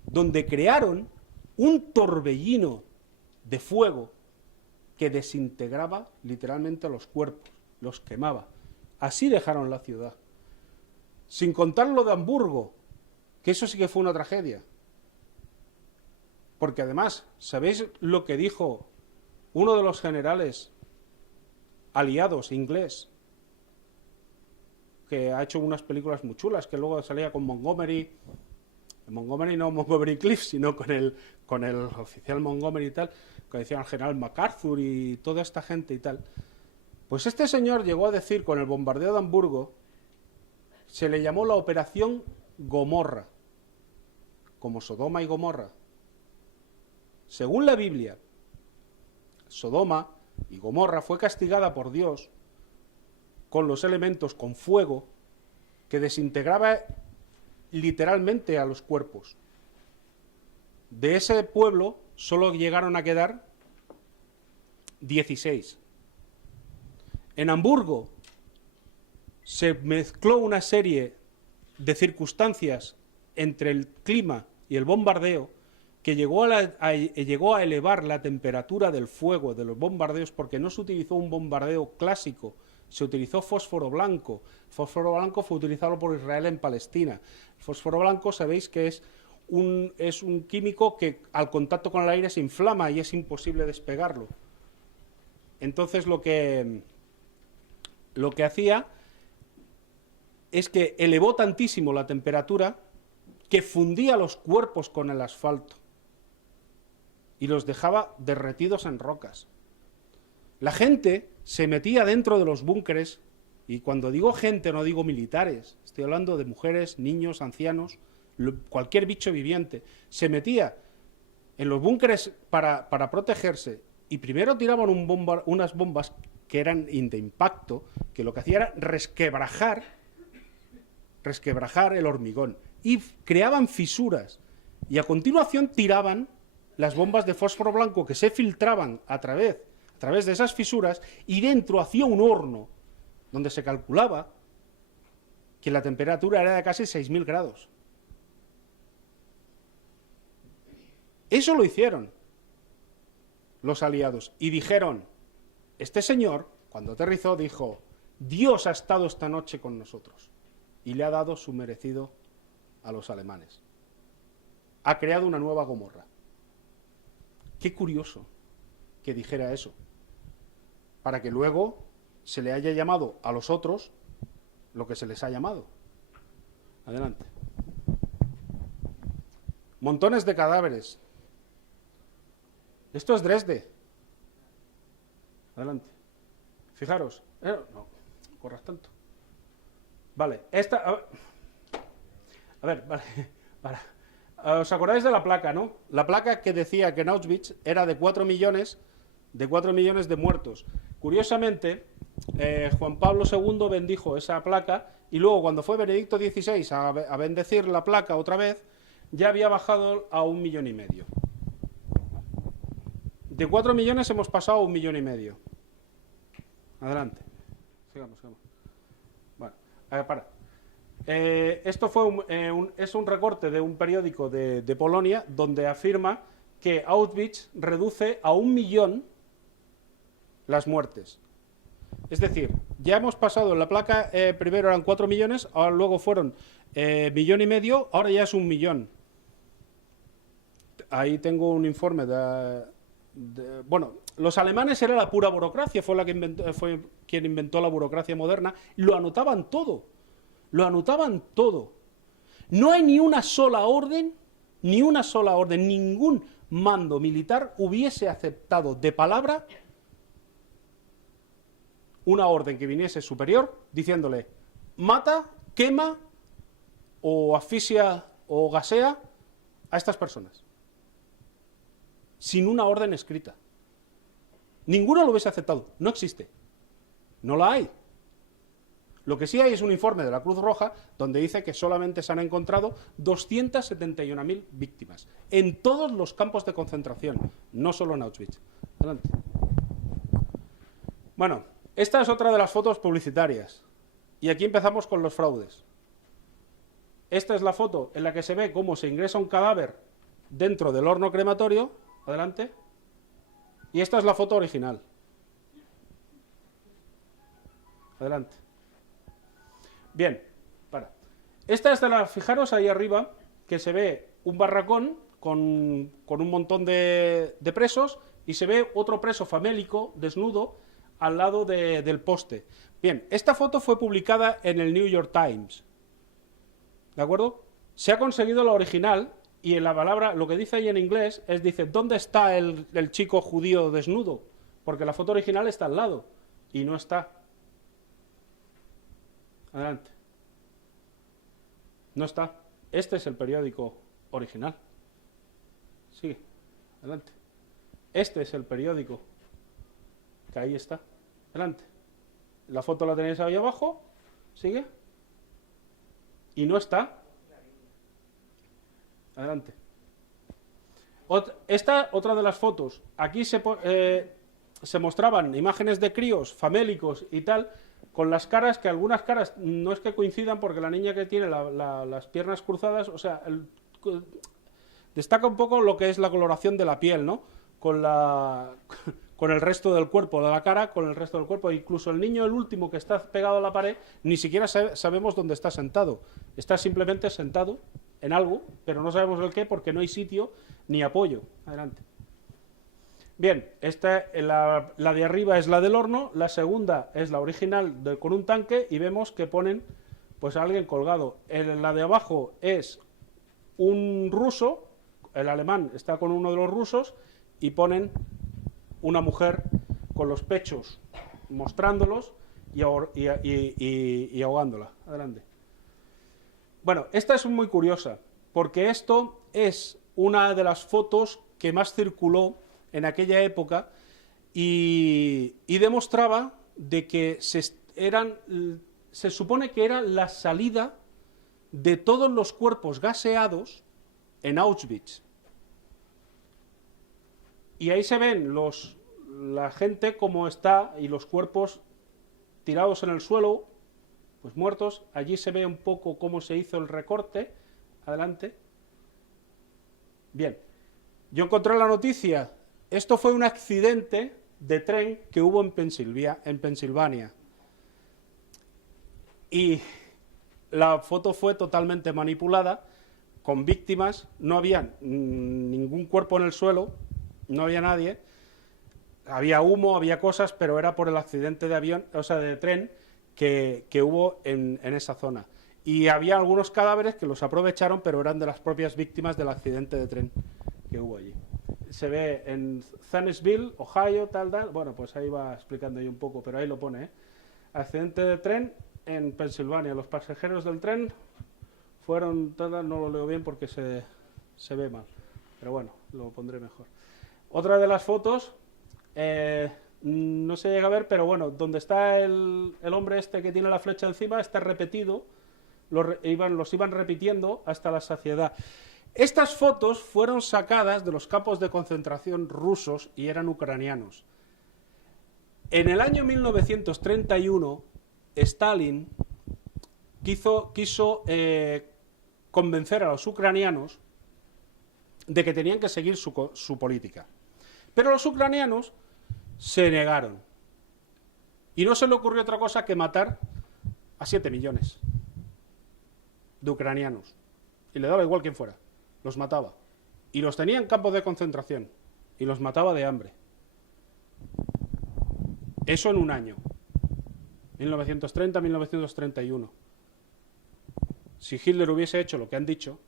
donde crearon un torbellino de fuego que desintegraba literalmente los cuerpos. los quemaba. Así dejaron la ciudad. Sin contar lo de Hamburgo, que eso sí que fue una tragedia. Porque además, ¿sabéis lo que dijo uno de los generales aliados inglés, que ha hecho unas películas muy chulas, que luego salía con Montgomery Cliff, sino con el oficial Montgomery y tal, que decía el general MacArthur y toda esta gente y tal? Pues este señor llegó a decir, con el bombardeo de Hamburgo, se le llamó la Operación Gomorra, como Sodoma y Gomorra. Según la Biblia, Sodoma y Gomorra fue castigada por Dios con los elementos, con fuego, que desintegraba literalmente a los cuerpos. De ese pueblo solo llegaron a quedar 16. En Hamburgo se mezcló una serie de circunstancias entre el clima y el bombardeo que llegó a elevar la temperatura del fuego de los bombardeos, porque no se utilizó un bombardeo clásico, se utilizó fósforo blanco. Fósforo blanco fue utilizado por Israel en Palestina. El fósforo blanco, sabéis que es un químico que al contacto con el aire se inflama y es imposible despegarlo. Entonces lo que hacía es que elevó tantísimo la temperatura que fundía los cuerpos con el asfalto y los dejaba derretidos en rocas. La gente se metía dentro de los búnkeres, y cuando digo gente no digo militares, estoy hablando de mujeres, niños, ancianos, cualquier bicho viviente, se metía en los búnkeres para protegerse, y primero tiraban unas bombas que eran de impacto, que lo que hacía era resquebrajar el hormigón, y creaban fisuras, y a continuación tiraban las bombas de fósforo blanco que se filtraban a través de esas fisuras, y dentro hacía un horno donde se calculaba que la temperatura era de casi 6.000 grados. Eso lo hicieron los aliados y dijeron, este señor, cuando aterrizó, dijo, Dios ha estado esta noche con nosotros y le ha dado su merecido a los alemanes. Ha creado una nueva Gomorra. Qué curioso que dijera eso, para que luego se le haya llamado a los otros lo que se les ha llamado. Adelante. Montones de cadáveres. Esto es Dresde. Adelante. Fijaros. No, corras tanto. Vale, esta... A ver, vale. ¿Os acordáis de la placa, no? La placa que decía que en Auschwitz era de 4 millones de muertos. Curiosamente, Juan Pablo II bendijo esa placa y luego cuando fue Benedicto XVI a bendecir la placa otra vez, ya había bajado a 1,5 millones. De 4 millones hemos pasado a 1,5 millones. Adelante. Sigamos. Bueno, para. Esto es un recorte de un periódico de Polonia donde afirma que Auschwitz reduce a 1 millón las muertes. Es decir, ya hemos pasado en la placa, primero eran 4 millones, ahora luego fueron 1,5 millones, ahora ya es 1 millón. Ahí tengo un informe bueno, los alemanes era la pura burocracia, fue quien inventó la burocracia moderna, y lo anotaban todo. No hay ni una sola orden, ningún mando militar hubiese aceptado de palabra una orden que viniese superior diciéndole mata, quema o asfixia o gasea a estas personas. Sin una orden escrita. Ninguno lo hubiese aceptado. No existe. No la hay. Lo que sí hay es un informe de la Cruz Roja donde dice que solamente se han encontrado 271.000 víctimas en todos los campos de concentración, no solo en Auschwitz. Adelante. Bueno, esta es otra de las fotos publicitarias. Y aquí empezamos con los fraudes. Esta es la foto en la que se ve cómo se ingresa un cadáver dentro del horno crematorio. Adelante. Y esta es la foto original. Adelante. Bien, para. Esta es de la, fijaros ahí arriba, que se ve un barracón con un montón de presos y se ve otro preso famélico, desnudo, al lado del poste. Bien, esta foto fue publicada en el New York Times. ¿De acuerdo? Se ha conseguido la original y en la palabra, lo que dice ahí en inglés, dice, ¿dónde está el chico judío desnudo? Porque la foto original está al lado y no está. Adelante. No está. Este es el periódico original. Sigue. Adelante. Este es el periódico. Que ahí está. Adelante. La foto la tenéis ahí abajo. Sigue. Y no está. Adelante. Esta, otra de las fotos. Aquí se mostraban imágenes de críos famélicos y tal, con las caras, que algunas caras no es que coincidan, porque la niña que tiene las piernas cruzadas, o sea, destaca un poco lo que es la coloración de la piel, ¿no? Con el resto del cuerpo, de la cara, con el resto del cuerpo. Incluso el niño, el último, que está pegado a la pared, ni siquiera sabemos dónde está sentado. Está simplemente sentado en algo, pero no sabemos el qué, porque no hay sitio ni apoyo. Adelante. Bien, la de arriba es la del horno, la segunda es la original con un tanque y vemos que ponen pues a alguien colgado. La de abajo es un ruso, el alemán está con uno de los rusos y ponen una mujer con los pechos mostrándolos y ahogándola. Adelante. Bueno, esta es muy curiosa, porque esto es una de las fotos que más circuló en aquella época y demostraba de que se supone que era la salida de todos los cuerpos gaseados en Auschwitz. Y ahí se ven la gente como está y los cuerpos tirados en el suelo, pues muertos. Allí se ve un poco cómo se hizo el recorte. Adelante. Bien, yo encontré la noticia. Esto fue un accidente de tren que hubo en Pensilvania. Y la foto fue totalmente manipulada, con víctimas, no había ningún cuerpo en el suelo, no había nadie, había humo, había cosas, pero era por el accidente de avión, o sea, de tren que hubo en esa zona. Y había algunos cadáveres que los aprovecharon, pero eran de las propias víctimas del accidente de tren que hubo allí. Se ve en Zanesville, Ohio, tal. Bueno, pues ahí va explicando yo un poco, pero ahí lo pone, ¿eh? Accidente de tren en Pensilvania. Los pasajeros del tren fueron, no lo leo bien porque se ve mal, pero bueno, lo pondré mejor. Otra de las fotos, no se llega a ver, pero bueno, donde está el hombre este que tiene la flecha encima, está repetido, los iban repitiendo hasta la saciedad. Estas fotos fueron sacadas de los campos de concentración rusos y eran ucranianos. En el año 1931, Stalin quiso convencer a los ucranianos de que tenían que seguir su política. Pero los ucranianos se negaron. Y no se le ocurrió otra cosa que matar a 7 millones de ucranianos. Y le daba igual quién fuera. Los mataba. Y los tenía en campos de concentración. Y los mataba de hambre. Eso en un año. 1930-1931. Si Hitler hubiese hecho lo que han dicho,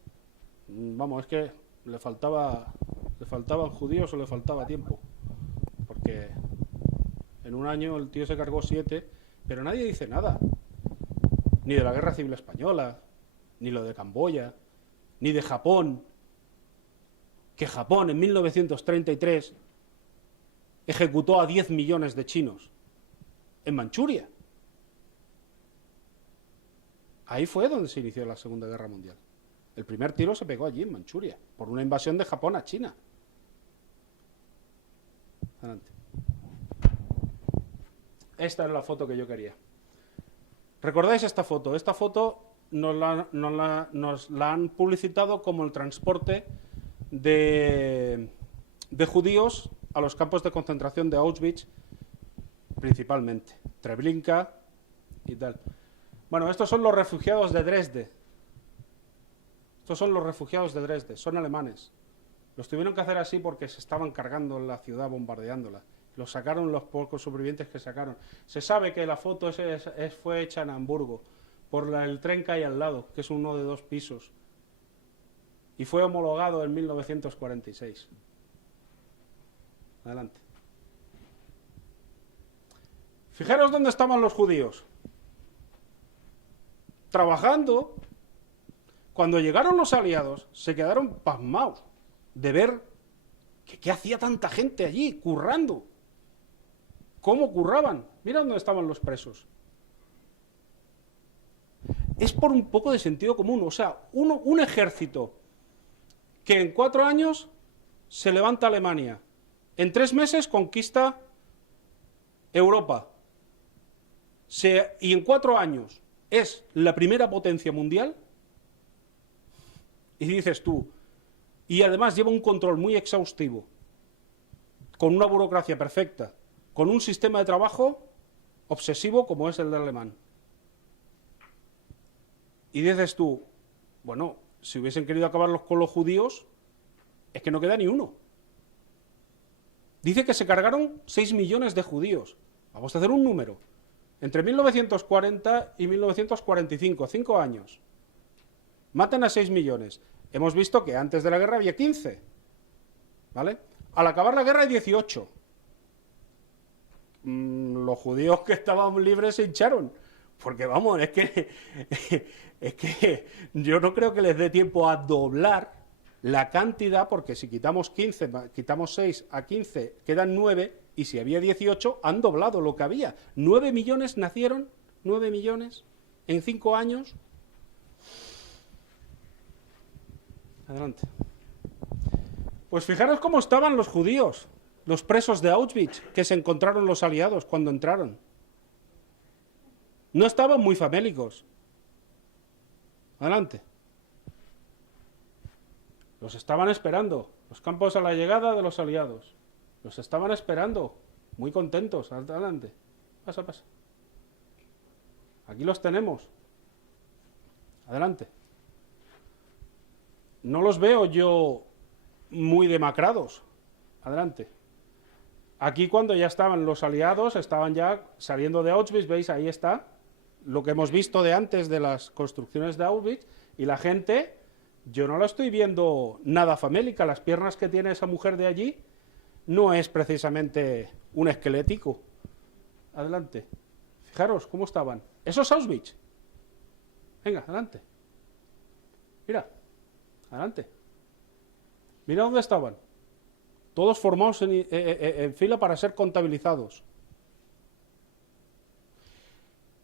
vamos, es que le faltaban judíos o le faltaba tiempo. Porque en un año el tío se cargó 7, pero nadie dice nada. Ni de la Guerra Civil Española, ni lo de Camboya, ni de Japón. Que Japón en 1933 ejecutó a 10 millones de chinos en Manchuria. Ahí fue donde se inició la Segunda Guerra Mundial. El primer tiro se pegó allí, en Manchuria, por una invasión de Japón a China. Adelante. Esta es la foto que yo quería. ¿Recordáis esta foto? Esta foto nos la han publicitado como el transporte de judíos a los campos de concentración de Auschwitz, principalmente. Treblinka, y tal. Bueno, estos son los refugiados de Dresde. Estos son los refugiados de Dresde, son alemanes. Los tuvieron que hacer así porque se estaban cargando la ciudad, bombardeándola. Los sacaron los pocos supervivientes que sacaron. Se sabe que la foto fue hecha en Hamburgo, por el tren que hay al lado, que es uno de 2 pisos. Y fue homologado en 1946. Adelante. Fijaros dónde estaban los judíos. Trabajando. Cuando llegaron los aliados, se quedaron pasmados de ver qué hacía tanta gente allí, currando. ¿Cómo curraban? Mira dónde estaban los presos. Es por un poco de sentido común. O sea, un ejército que en 4 años se levanta Alemania, en 3 meses conquista Europa, y en 4 años es la primera potencia mundial, y dices tú, y además lleva un control muy exhaustivo, con una burocracia perfecta, con un sistema de trabajo obsesivo como es el del alemán. Y dices tú, bueno, si hubiesen querido acabar con los judíos, es que no queda ni uno. Dice que se cargaron 6 millones de judíos. Vamos a hacer un número. Entre 1940 y 1945, 5 años. Matan a 6 millones. Hemos visto que antes de la guerra había 15. ¿Vale? Al acabar la guerra hay 18. Los judíos que estaban libres se hincharon. Porque vamos, es que yo no creo que les dé tiempo a doblar la cantidad, porque si quitamos 15, quitamos 6 a 15, quedan 9, y si había 18, han doblado lo que había. 9 millones nacieron, 9 millones en 5 años. Adelante. Pues fijaros cómo estaban los judíos, los presos de Auschwitz, que se encontraron los aliados cuando entraron. No estaban muy famélicos. Adelante. Los estaban esperando, los campos a la llegada de los aliados. Los estaban esperando, muy contentos. Adelante. Pasa, pasa. Aquí los tenemos. Adelante. No los veo yo muy demacrados. Adelante. Aquí cuando ya estaban los aliados, estaban ya saliendo de Auschwitz, veis, ahí está lo que hemos visto de antes de las construcciones de Auschwitz, y la gente, yo no la estoy viendo nada famélica. Las piernas que tiene esa mujer de allí no es precisamente un esquelético. Adelante. Fijaros cómo estaban. Eso es Auschwitz. Venga, adelante. Mira, adelante. Mira dónde estaban. Todos formados en fila para ser contabilizados.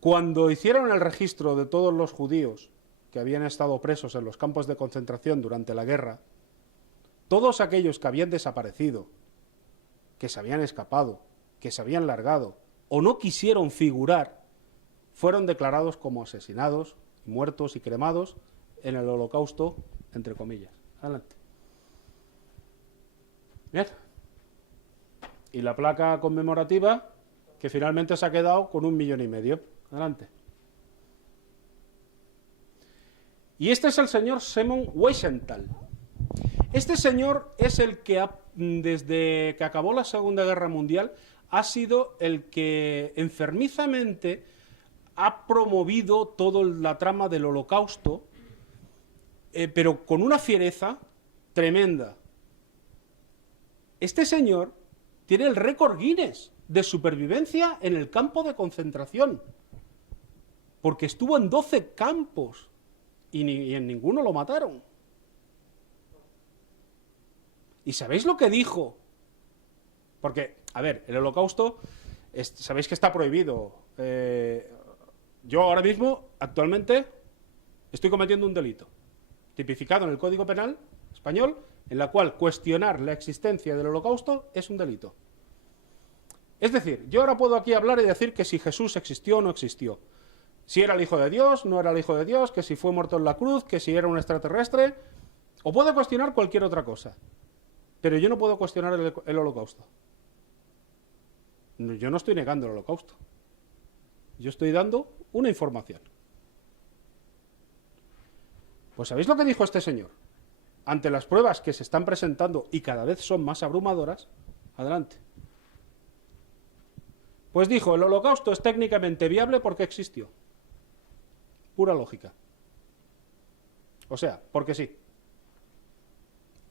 Cuando hicieron el registro de todos los judíos que habían estado presos en los campos de concentración durante la guerra, todos aquellos que habían desaparecido, que se habían escapado, que se habían largado o no quisieron figurar, fueron declarados como asesinados, muertos y cremados en el Holocausto, entre comillas. Adelante. Bien. Y la placa conmemorativa, que finalmente se ha quedado con 1,5 millones. Adelante. Y este es el señor Simon Wiesenthal. Este señor es el que, desde que acabó la Segunda Guerra Mundial, ha sido el que enfermizamente ha promovido toda la trama del Holocausto, pero con una fiereza tremenda. Este señor tiene el récord Guinness de supervivencia en el campo de concentración, porque estuvo en 12 campos y en ninguno lo mataron. ¿Y sabéis lo que dijo? Porque, a ver, el Holocausto, sabéis que está prohibido. Yo ahora mismo, actualmente, estoy cometiendo un delito, tipificado en el Código Penal español, en la cual cuestionar la existencia del Holocausto es un delito. Es decir, yo ahora puedo aquí hablar y decir que si Jesús existió o no existió, si era el Hijo de Dios, no era el Hijo de Dios, que si fue muerto en la cruz, que si era un extraterrestre, o puedo cuestionar cualquier otra cosa, pero yo no puedo cuestionar el Holocausto. Yo no estoy negando el Holocausto. Yo estoy dando una información. Pues ¿sabéis lo que dijo este señor? Ante las pruebas que se están presentando y cada vez son más abrumadoras, adelante. Pues dijo, el Holocausto es técnicamente viable porque existió. Pura lógica. O sea, porque sí.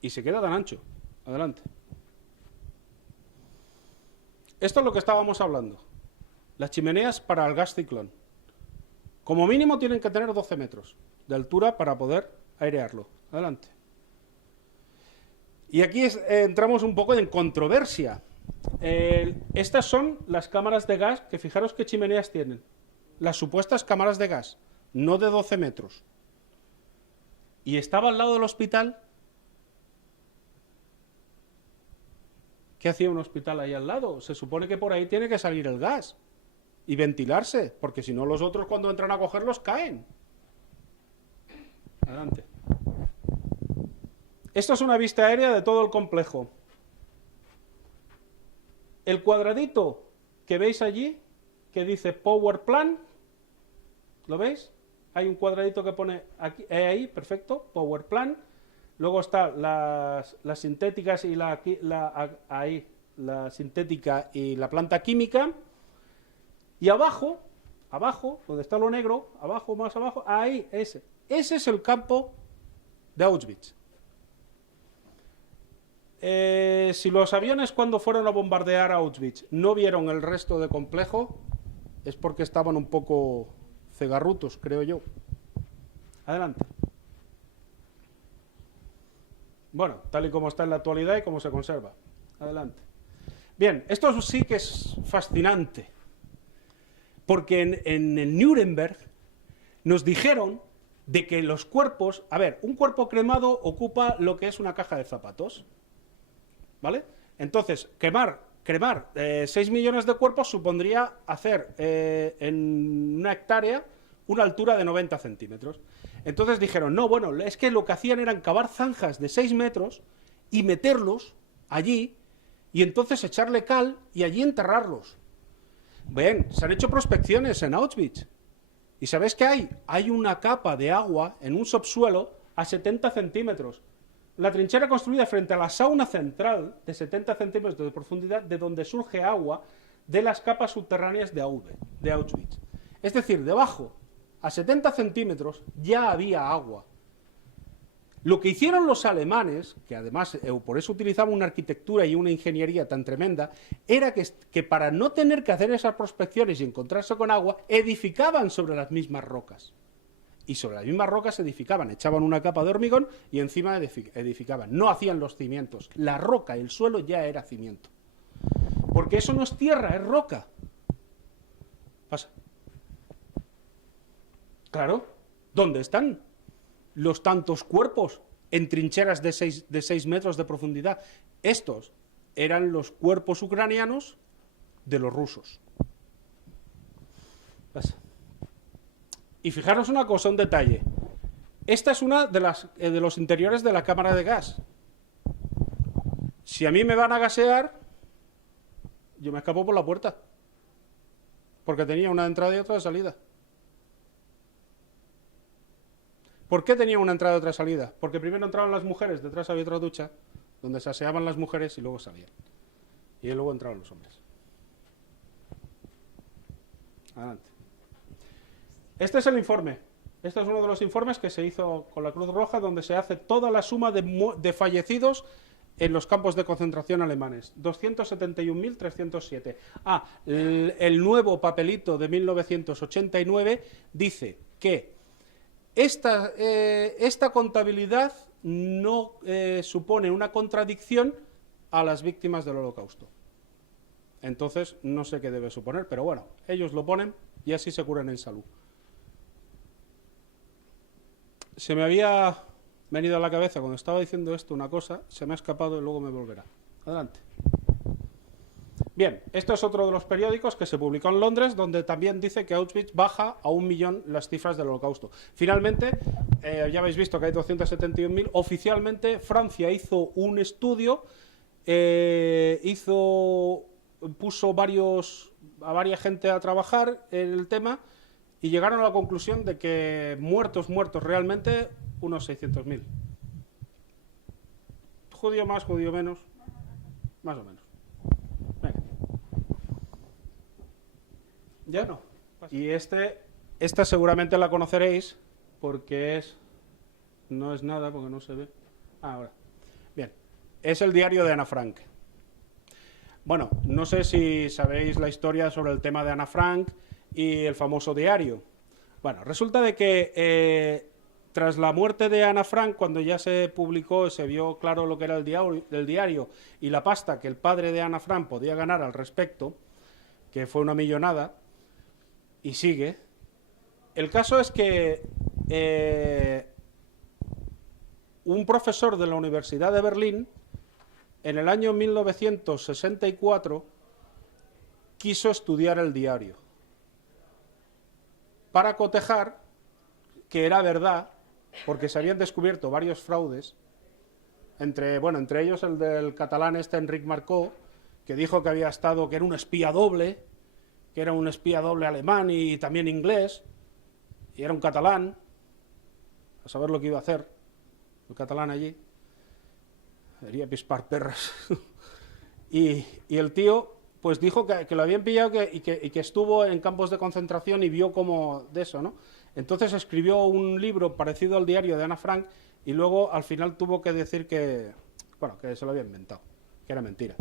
Y se queda tan ancho. Adelante. Esto es lo que estábamos hablando. Las chimeneas para el gas ciclón. Como mínimo tienen que tener 12 metros de altura para poder airearlo. Adelante. Y aquí entramos un poco en controversia. Estas son las cámaras de gas, que fijaros qué chimeneas tienen. Las supuestas cámaras de gas, no de 12 metros. Y estaba al lado del hospital. ¿Qué hacía un hospital ahí al lado? Se supone que por ahí tiene que salir el gas y ventilarse, porque si no los otros cuando entran a cogerlos caen. Adelante. Esto es una vista aérea de todo el complejo. El cuadradito que veis allí, que dice Power Plant, ¿lo veis? Hay un cuadradito que pone aquí, ahí, perfecto, Power Plant. Luego están las sintéticas y la sintética y la planta química. Y abajo, donde está lo negro, abajo, más abajo, ahí, ese es el campo de Auschwitz. Si los aviones cuando fueron a bombardear Auschwitz no vieron el resto de complejo, es porque estaban un poco cegarrutos, creo yo. Adelante. Bueno, tal y como está en la actualidad y como se conserva. Adelante. Bien, esto sí que es fascinante, porque en el Nuremberg nos dijeron de que los cuerpos... A ver, un cuerpo cremado ocupa lo que es una caja de zapatos, ¿vale? Entonces, cremar 6 millones de cuerpos supondría hacer en una hectárea una altura de 90 centímetros. Entonces dijeron, no, bueno, es que lo que hacían eran cavar zanjas de 6 metros y meterlos allí y entonces echarle cal y allí enterrarlos. Bien, se han hecho prospecciones en Auschwitz. ¿Y sabéis qué hay? Hay una capa de agua en un subsuelo a 70 centímetros. La trinchera construida frente a la sauna central de 70 centímetros de profundidad, de donde surge agua de las capas subterráneas de Auschwitz. Es decir, debajo, a 70 centímetros, ya había agua. Lo que hicieron los alemanes, que además por eso utilizaban una arquitectura y una ingeniería tan tremenda, era que para no tener que hacer esas prospecciones y encontrarse con agua, edificaban sobre las mismas rocas. Y sobre las mismas rocas edificaban, echaban una capa de hormigón y encima edificaban. No hacían los cimientos. La roca, el suelo ya era cimiento. Porque eso no es tierra, es roca. Pasa. Claro, ¿dónde están los tantos cuerpos en trincheras de 6 metros de profundidad? Estos eran los cuerpos ucranianos de los rusos. Pasa. Y fijaros una cosa, un detalle. Esta es una de los interiores de la cámara de gas. Si a mí me van a gasear, yo me escapo por la puerta. Porque tenía una entrada y otra de salida. ¿Por qué tenía una entrada y otra salida? Porque primero entraban las mujeres, detrás había otra ducha, donde se aseaban las mujeres y luego salían. Y luego entraban los hombres. Adelante. Este es el informe. Este es uno de los informes que se hizo con la Cruz Roja, donde se hace toda la suma de fallecidos en los campos de concentración alemanes. 271.307. El nuevo papelito de 1989 dice que esta contabilidad no supone una contradicción a las víctimas del Holocausto. Entonces, no sé qué debe suponer, pero bueno, ellos lo ponen y así se curan en salud. Se me había venido a la cabeza cuando estaba diciendo esto una cosa, se me ha escapado y luego me volverá. Adelante. Bien, esto es otro de los periódicos que se publicó en Londres, donde también dice que Auschwitz baja a 1 millón las cifras del Holocausto. Finalmente, ya habéis visto que hay 271.000. Oficialmente, Francia hizo un estudio, puso varios a varias gente a trabajar en el tema y llegaron a la conclusión de que muertos realmente, unos 600.000. Judío más, judío menos, más o menos. Venga. Ya no. Y esta seguramente la conoceréis porque no es nada, porque no se ve. Ahora. Bien. Es el diario de Ana Frank. Bueno, no sé si sabéis la historia sobre el tema de Ana Frank y el famoso diario. Bueno, resulta de que tras la muerte de Ana Frank, cuando ya se publicó, se vio claro lo que era el diario y la pasta que el padre de Ana Frank podía ganar al respecto, que fue una millonada, y sigue. El caso es que un profesor de la Universidad de Berlín, en el año 1964, quiso estudiar el diario para cotejar que era verdad, porque se habían descubierto varios fraudes, entre ellos el del catalán Enric Marcó, que dijo que había estado, que era un espía doble, alemán y también inglés, y era un catalán, a saber lo que iba a hacer el catalán allí. Debería pispar perras. y el tío pues dijo que lo habían pillado y que estuvo en campos de concentración y vio como de eso, ¿no? Entonces escribió un libro parecido al diario de Ana Frank y luego al final tuvo que decir que se lo había inventado, que era mentira.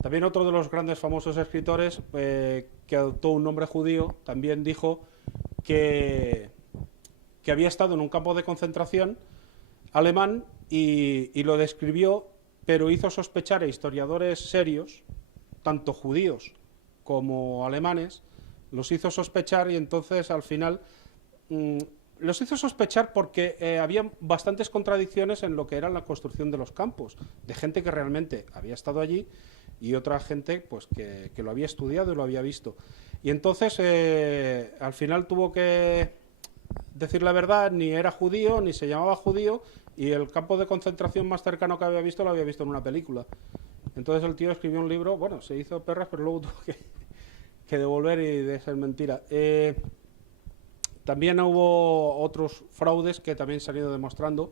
También otro de los grandes famosos escritores que adoptó un nombre judío también dijo que había estado en un campo de concentración alemán y lo describió, pero hizo sospechar a historiadores serios, tanto judíos como alemanes, los hizo sospechar y entonces al final los hizo sospechar porque había bastantes contradicciones en lo que era la construcción de los campos, de gente que realmente había estado allí y otra gente pues que lo había estudiado y lo había visto. Y entonces al final tuvo que decir la verdad, ni era judío, ni se llamaba judío, y el campo de concentración más cercano que había visto lo había visto en una película. Entonces el tío escribió un libro, bueno, se hizo perras, pero luego tuvo que devolver y de ser mentira. También hubo otros fraudes que también se han ido demostrando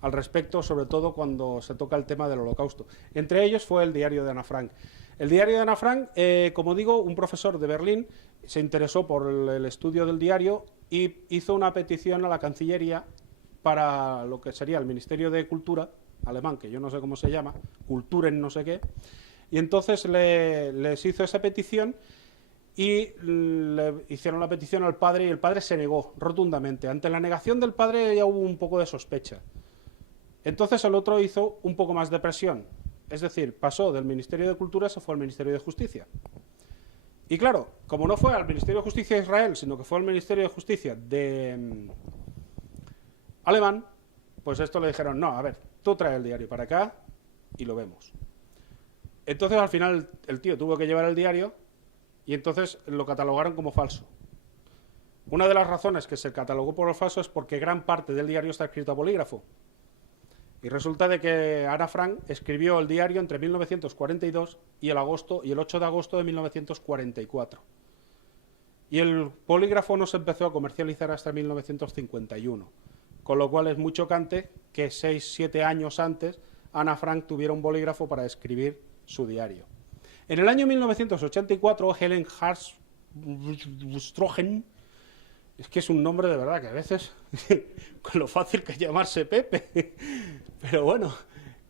al respecto, sobre todo cuando se toca el tema del Holocausto. Entre ellos fue el diario de Ana Frank. El diario de Ana Frank, como digo, un profesor de Berlín se interesó por el estudio del diario y hizo una petición a la Cancillería para lo que sería el Ministerio de Cultura alemán, que yo no sé cómo se llama, Kulturen no sé qué, y entonces les hizo esa petición y le hicieron la petición al padre y el padre se negó rotundamente. Ante la negación del padre ya hubo un poco de sospecha. Entonces el otro hizo un poco más de presión, es decir, pasó del Ministerio de Cultura, se fue al Ministerio de Justicia. Y claro, como no fue al Ministerio de Justicia de Israel, sino que fue al Ministerio de Justicia de alemán, pues esto le dijeron, no, a ver, tú trae el diario para acá y lo vemos. Entonces al final el tío tuvo que llevar el diario y entonces lo catalogaron como falso. Una de las razones que se catalogó por falso es porque gran parte del diario está escrito a bolígrafo. Y resulta de que Ana Frank escribió el diario entre 1942 y el 8 de agosto de 1944. Y el bolígrafo no se empezó a comercializar hasta 1951. Con lo cual es muy chocante que 6-7 años antes Ana Frank tuviera un bolígrafo para escribir su diario. En el año 1984, Helen Harstrogen, es que es un nombre de verdad que a veces, con lo fácil que es llamarse Pepe, pero bueno,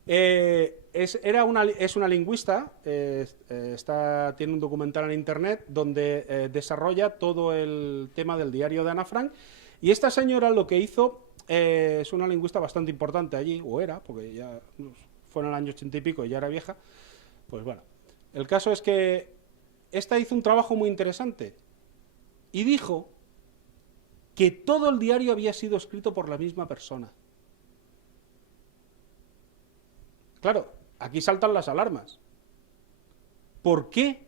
es una lingüista, tiene un documental en internet donde desarrolla todo el tema del diario de Ana Frank, y esta señora lo que hizo es una lingüista bastante importante allí, o era, porque ya fue en el año 80 y pico y ya era vieja. Pues bueno, el caso es que esta hizo un trabajo muy interesante y dijo que todo el diario había sido escrito por la misma persona. Claro, aquí saltan las alarmas. ¿Por qué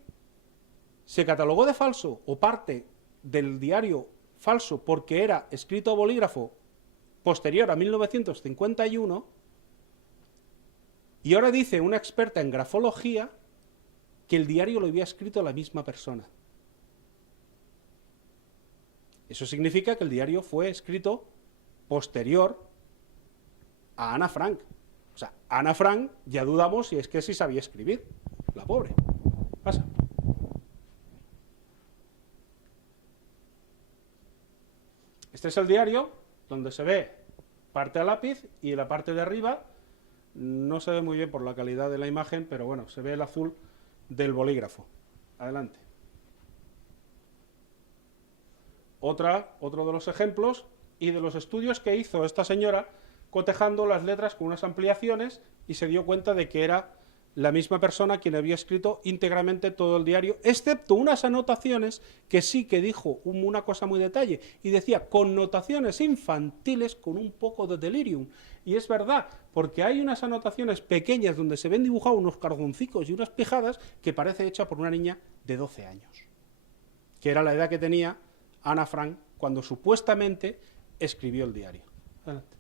se catalogó de falso o parte del diario falso porque era escrito a bolígrafo posterior a 1951, y ahora dice una experta en grafología que el diario lo había escrito la misma persona. Eso significa que el diario fue escrito posterior a Ana Frank. O sea, Ana Frank ya dudamos si es que sí sabía escribir, la pobre. Pasa. Este es el diario donde se ve parte a lápiz y la parte de arriba no se ve muy bien por la calidad de la imagen, pero bueno, se ve el azul del bolígrafo. Adelante. Otro de los ejemplos y de los estudios que hizo esta señora cotejando las letras con unas ampliaciones y se dio cuenta de que era la misma persona quien había escrito íntegramente todo el diario, excepto unas anotaciones que sí que dijo una cosa muy detalle, y decía connotaciones infantiles con un poco de delirium. Y es verdad, porque hay unas anotaciones pequeñas donde se ven dibujados unos cardoncicos y unas pijadas que parece hecha por una niña de 12 años, que era la edad que tenía Ana Frank cuando supuestamente escribió el diario. Adelante.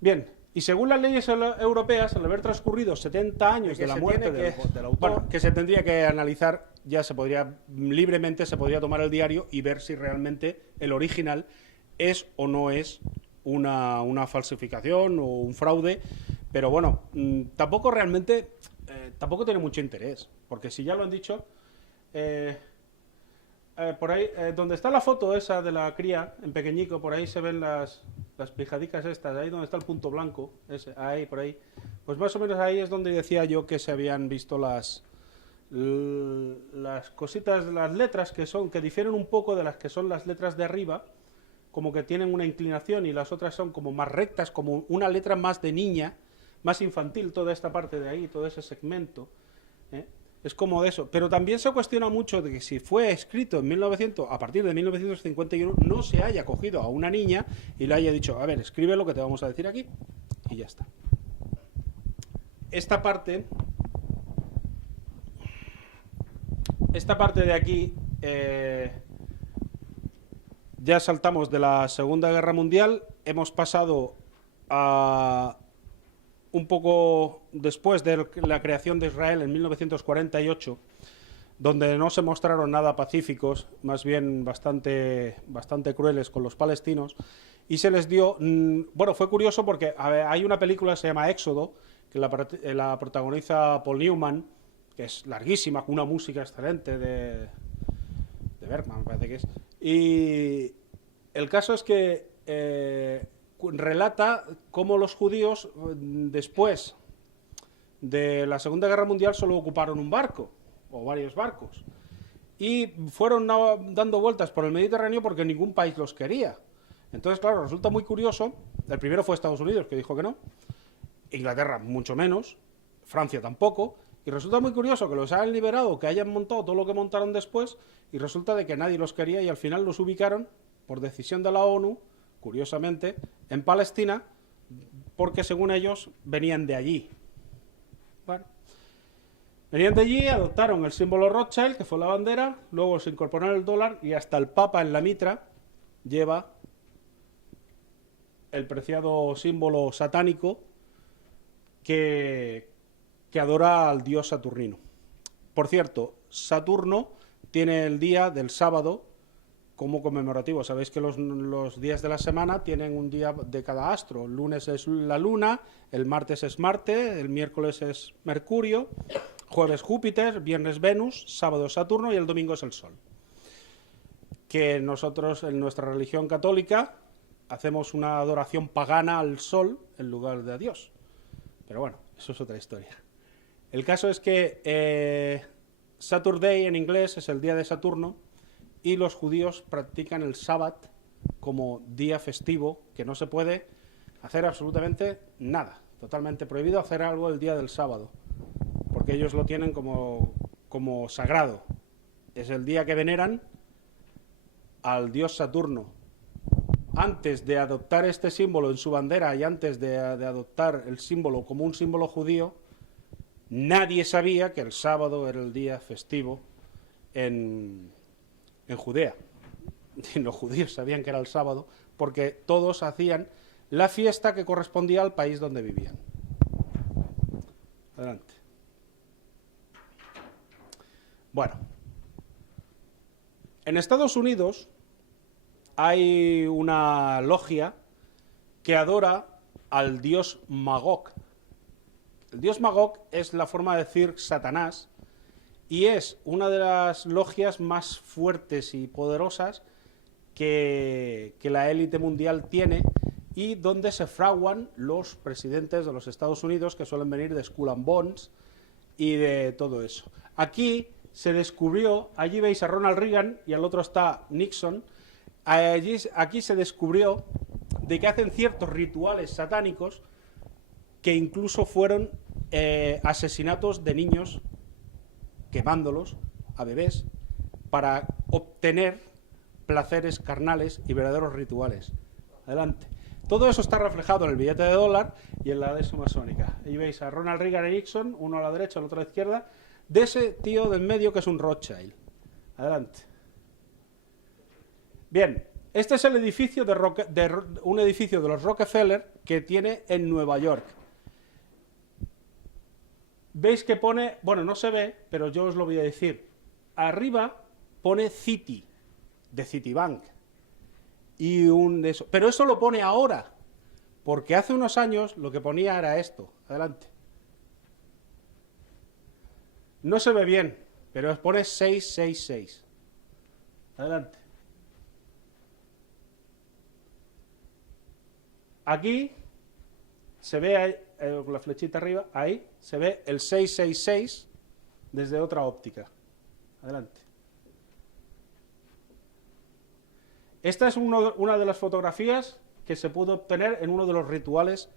Bien. Y según las leyes europeas, al haber transcurrido 70 años de la muerte del autor, bueno, que se tendría que analizar, ya se podría, libremente se podría tomar el diario y ver si realmente el original es o no es una falsificación o un fraude, pero bueno, tampoco realmente, tampoco tiene mucho interés, porque si ya lo han dicho, por ahí, donde está la foto esa de la cría, en pequeñico, por ahí se ven las pijadicas estas, ahí donde está el punto blanco, ese, ahí, por ahí. Pues más o menos ahí es donde decía yo que se habían visto las cositas, las letras que difieren un poco de las que son las letras de arriba, como que tienen una inclinación y las otras son como más rectas, como una letra más de niña, más infantil, toda esta parte de ahí, todo ese segmento, ¿eh? Es como de eso, pero también se cuestiona mucho de que si fue escrito en a partir de 1951, no se haya cogido a una niña y le haya dicho, a ver, escribe lo que te vamos a decir aquí, y ya está. Esta parte de aquí, ya saltamos de la Segunda Guerra Mundial, hemos pasado a un poco después de la creación de Israel en 1948, donde no se mostraron nada pacíficos, más bien bastante crueles con los palestinos, y se les dio... bueno, fue curioso porque hay una película que se llama Éxodo, que la protagoniza Paul Newman, que es larguísima, con una música excelente de Bergman, me parece que es. Y el caso es que relata cómo los judíos, después de la Segunda Guerra Mundial, solo ocuparon un barco, o varios barcos, y fueron dando vueltas por el Mediterráneo porque ningún país los quería. Entonces, claro, resulta muy curioso, el primero fue Estados Unidos, que dijo que no, Inglaterra mucho menos, Francia tampoco, y resulta muy curioso que los hayan liberado, que hayan montado todo lo que montaron después, y resulta de que nadie los quería y al final los ubicaron, por decisión de la ONU, curiosamente, en Palestina, porque según ellos venían de allí. Bueno, venían de allí, adoptaron el símbolo Rothschild, que fue la bandera, luego se incorporaron el dólar y hasta el Papa en la mitra lleva el preciado símbolo satánico que adora al dios saturnino. Por cierto, Saturno tiene el día del sábado como conmemorativo. Sabéis que los días de la semana tienen un día de cada astro. El lunes es la Luna, el martes es Marte, el miércoles es Mercurio, jueves Júpiter, viernes Venus, sábado Saturno y el domingo es el Sol. Que nosotros en nuestra religión católica hacemos una adoración pagana al Sol en lugar de a Dios. Pero bueno, eso es otra historia. El caso es que Saturday en inglés es el día de Saturno, y los judíos practican el Sabbat como día festivo, que no se puede hacer absolutamente nada, totalmente prohibido hacer algo el día del sábado, porque ellos lo tienen como sagrado. Es el día que veneran al dios Saturno. Antes de adoptar este símbolo en su bandera y antes de adoptar el símbolo como un símbolo judío, nadie sabía que el sábado era el día festivo en Judea. Y los judíos sabían que era el sábado porque todos hacían la fiesta que correspondía al país donde vivían. Adelante. Bueno, en Estados Unidos hay una logia que adora al dios Magog. El dios Magog es la forma de decir Satanás y es una de las logias más fuertes y poderosas que la élite mundial tiene y donde se fraguan los presidentes de los Estados Unidos, que suelen venir de Skull and Bones y de todo eso. Aquí se descubrió, allí veis a Ronald Reagan y al otro está Nixon, aquí se descubrió de que hacen ciertos rituales satánicos que incluso fueron asesinatos de niños, quemándolos a bebés, para obtener placeres carnales y verdaderos rituales. Adelante. Todo eso está reflejado en el billete de dólar y en la de su masónica. Ahí veis a Ronald Reagan y Nixon, uno a la derecha, el otro a la izquierda, de ese tío del medio que es un Rothschild. Adelante. Bien, este es el edificio un edificio de los Rockefeller que tiene en Nueva York. Veis que pone, bueno, no se ve, pero yo os lo voy a decir. Arriba pone Citi, de Citibank. Y pero eso lo pone ahora, porque hace unos años lo que ponía era esto. Adelante. No se ve bien, pero os pone 666. Adelante. Aquí se ve con la flechita arriba, ahí se ve el 666 desde otra óptica. Adelante. Esta es una de las fotografías que se pudo obtener en uno de los rituales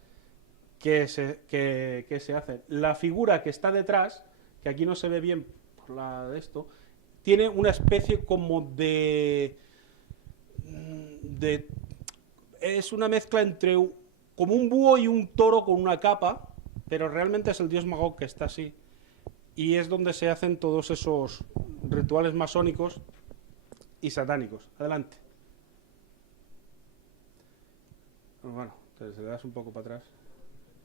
que se hacen. La figura que está detrás, que aquí no se ve bien por la de esto, tiene una especie como es una mezcla entre como un búho y un toro con una capa, pero realmente es el dios Magog que está así. Y es donde se hacen todos esos rituales masónicos y satánicos. Adelante. Bueno, entonces si le das un poco para atrás,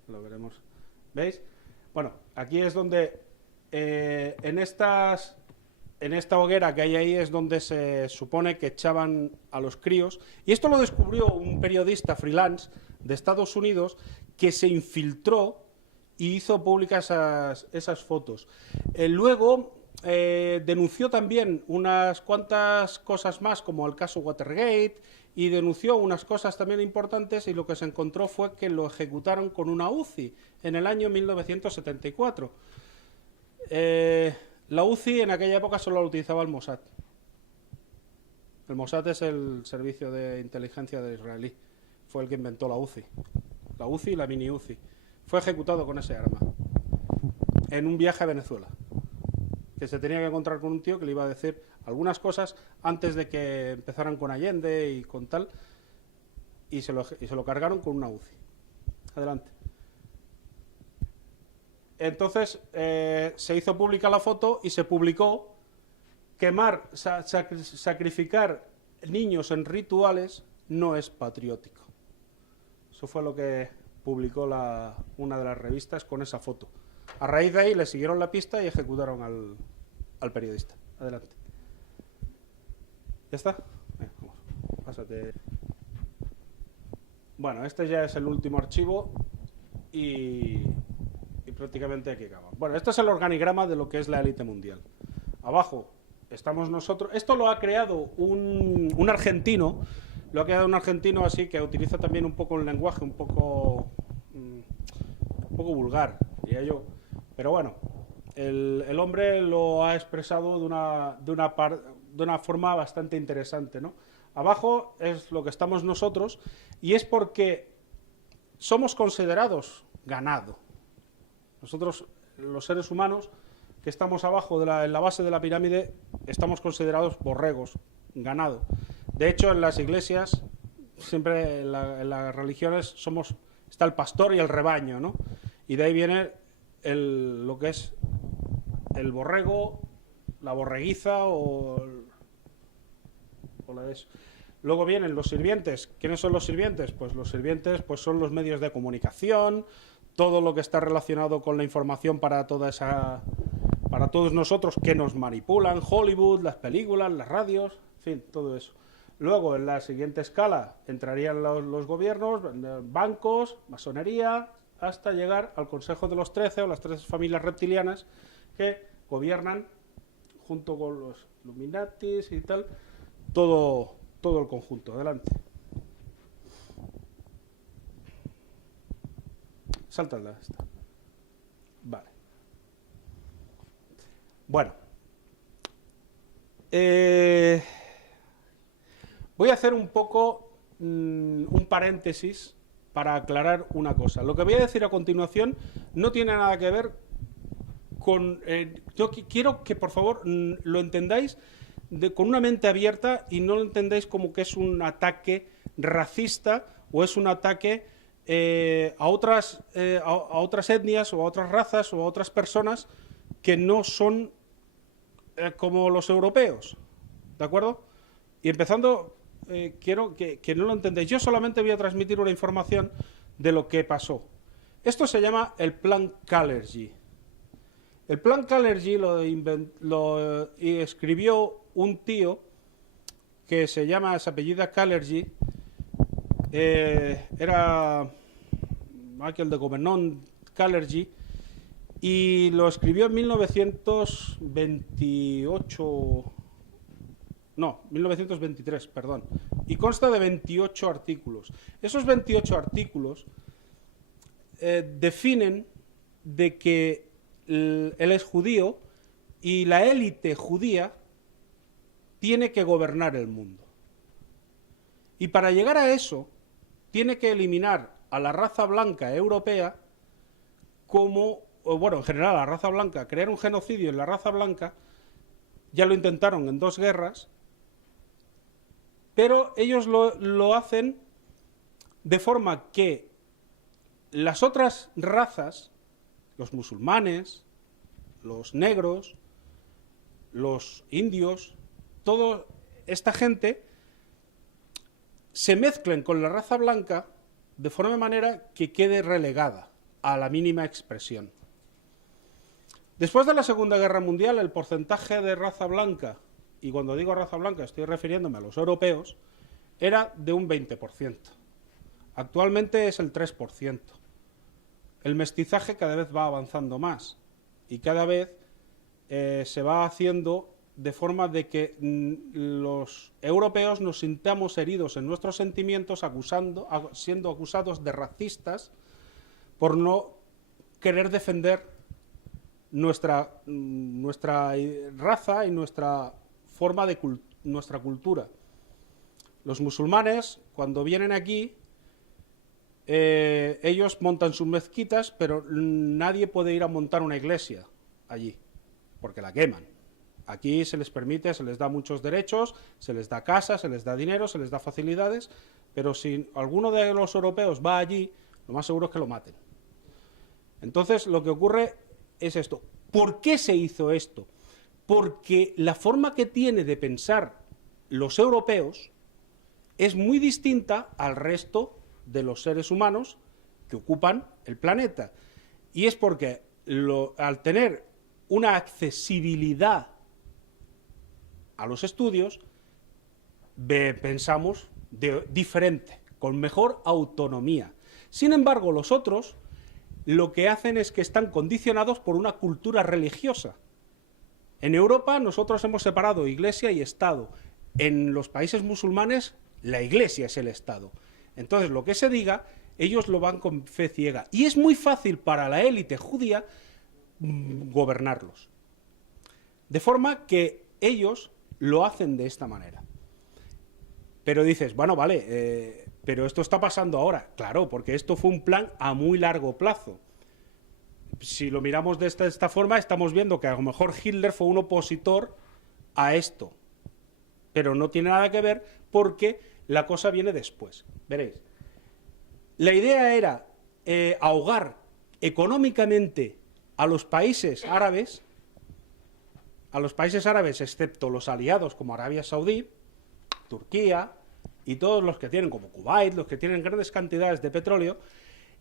lo veremos. ¿Veis? Bueno, aquí es donde, en esta hoguera que hay ahí es donde se supone que echaban a los críos. Y esto lo descubrió un periodista freelance de Estados Unidos que se infiltró y hizo públicas esas fotos. Luego denunció también unas cuantas cosas más, como el caso Watergate, y denunció unas cosas también importantes, y lo que se encontró fue que lo ejecutaron con una UCI en el año 1974. La UCI en aquella época solo la utilizaba el Mossad. El Mossad es el servicio de inteligencia de israelí. Fue el que inventó la UCI. La UCI y la mini UCI. Fue ejecutado con ese arma en un viaje a Venezuela, que se tenía que encontrar con un tío que le iba a decir algunas cosas antes de que empezaran con Allende y con tal, y se lo cargaron con una UCI. Adelante. Entonces se hizo pública la foto y se publicó: sacrificar niños en rituales no es patriótico. Eso fue lo que publicó una de las revistas con esa foto. A raíz de ahí le siguieron la pista y ejecutaron al periodista. Adelante. ¿Ya está? Vamos, pásate. Bueno, este ya es el último archivo y prácticamente aquí acaba. Bueno, este es el organigrama de lo que es la élite mundial. Abajo estamos nosotros. Esto lo ha creado un argentino. Lo ha creado un argentino así que utiliza también un poco el lenguaje, un poco vulgar, diría yo. Pero bueno, el hombre lo ha expresado de una forma bastante interesante, ¿no? Abajo es lo que estamos nosotros, y es porque somos considerados ganado. Nosotros, los seres humanos que estamos abajo en la base de la pirámide, estamos considerados borregos, ganado. De hecho, en las iglesias, siempre en las religiones, está el pastor y el rebaño, ¿no? Y de ahí viene lo que es el borrego, la borreguiza o la de eso. Luego vienen los sirvientes. ¿Quiénes son los sirvientes? Pues los sirvientes son los medios de comunicación, todo lo que está relacionado con la información para toda esa para todos nosotros que nos manipulan, Hollywood, las películas, las radios, en fin, todo eso. Luego, en la siguiente escala, entrarían los gobiernos, bancos, masonería, hasta llegar al Consejo de los 13 o las 13 familias reptilianas que gobiernan junto con los Illuminatis y tal, todo el conjunto. Adelante. Sáltala esta. Vale. Bueno. Voy a hacer un poco un paréntesis para aclarar una cosa. Lo que voy a decir a continuación no tiene nada que ver con... yo quiero que, por favor, lo entendáis con una mente abierta y no lo entendáis como que es un ataque racista o es un ataque a otras etnias o a otras razas o a otras personas que no son como los europeos. ¿De acuerdo? Y empezando... quiero que no lo entendáis. Yo solamente voy a transmitir una información de lo que pasó. Esto se llama el Plan Kalergi. El Plan Kalergi lo escribió un tío que se apellida Kalergi. Era Michael de Gouvernon Kalergi. Y lo escribió en 1923, perdón, y consta de 28 artículos. Esos 28 artículos definen de que él es judío y la élite judía tiene que gobernar el mundo. Y para llegar a eso, tiene que eliminar a la raza blanca europea en general a la raza blanca, crear un genocidio en la raza blanca. Ya lo intentaron en 2 guerras, pero ellos lo hacen de forma que las otras razas, los musulmanes, los negros, los indios, toda esta gente se mezclen con la raza blanca de forma manera que quede relegada a la mínima expresión. Después de la Segunda Guerra Mundial, el porcentaje de raza blanca, y cuando digo raza blanca estoy refiriéndome a los europeos, era de un 20%. Actualmente es el 3%. El mestizaje cada vez va avanzando más y cada vez se va haciendo de forma de que los europeos nos sintamos heridos en nuestros sentimientos siendo acusados de racistas por no querer defender nuestra raza y nuestra forma de nuestra cultura. Los musulmanes, cuando vienen aquí, ellos montan sus mezquitas, pero nadie puede ir a montar una iglesia allí, porque la queman. Aquí se les permite, se les da muchos derechos, se les da casa, se les da dinero, se les da facilidades, pero si alguno de los europeos va allí, lo más seguro es que lo maten. Entonces, lo que ocurre es esto. ¿Por qué se hizo esto? Porque la forma que tiene de pensar los europeos es muy distinta al resto de los seres humanos que ocupan el planeta. Y es porque al tener una accesibilidad a los estudios, pensamos diferente, con mejor autonomía. Sin embargo, los otros lo que hacen es que están condicionados por una cultura religiosa. En Europa nosotros hemos separado Iglesia y Estado. En los países musulmanes la Iglesia es el Estado. Entonces lo que se diga, ellos lo van con fe ciega. Y es muy fácil para la élite judía gobernarlos. De forma que ellos lo hacen de esta manera. Pero dices, bueno, vale, pero esto está pasando ahora. Claro, porque esto fue un plan a muy largo plazo. Si lo miramos de esta forma, estamos viendo que a lo mejor Hitler fue un opositor a esto. Pero no tiene nada que ver porque la cosa viene después. Veréis. La idea era ahogar económicamente a los países árabes, excepto los aliados como Arabia Saudí, Turquía y todos los que tienen, como Kuwait, los que tienen grandes cantidades de petróleo,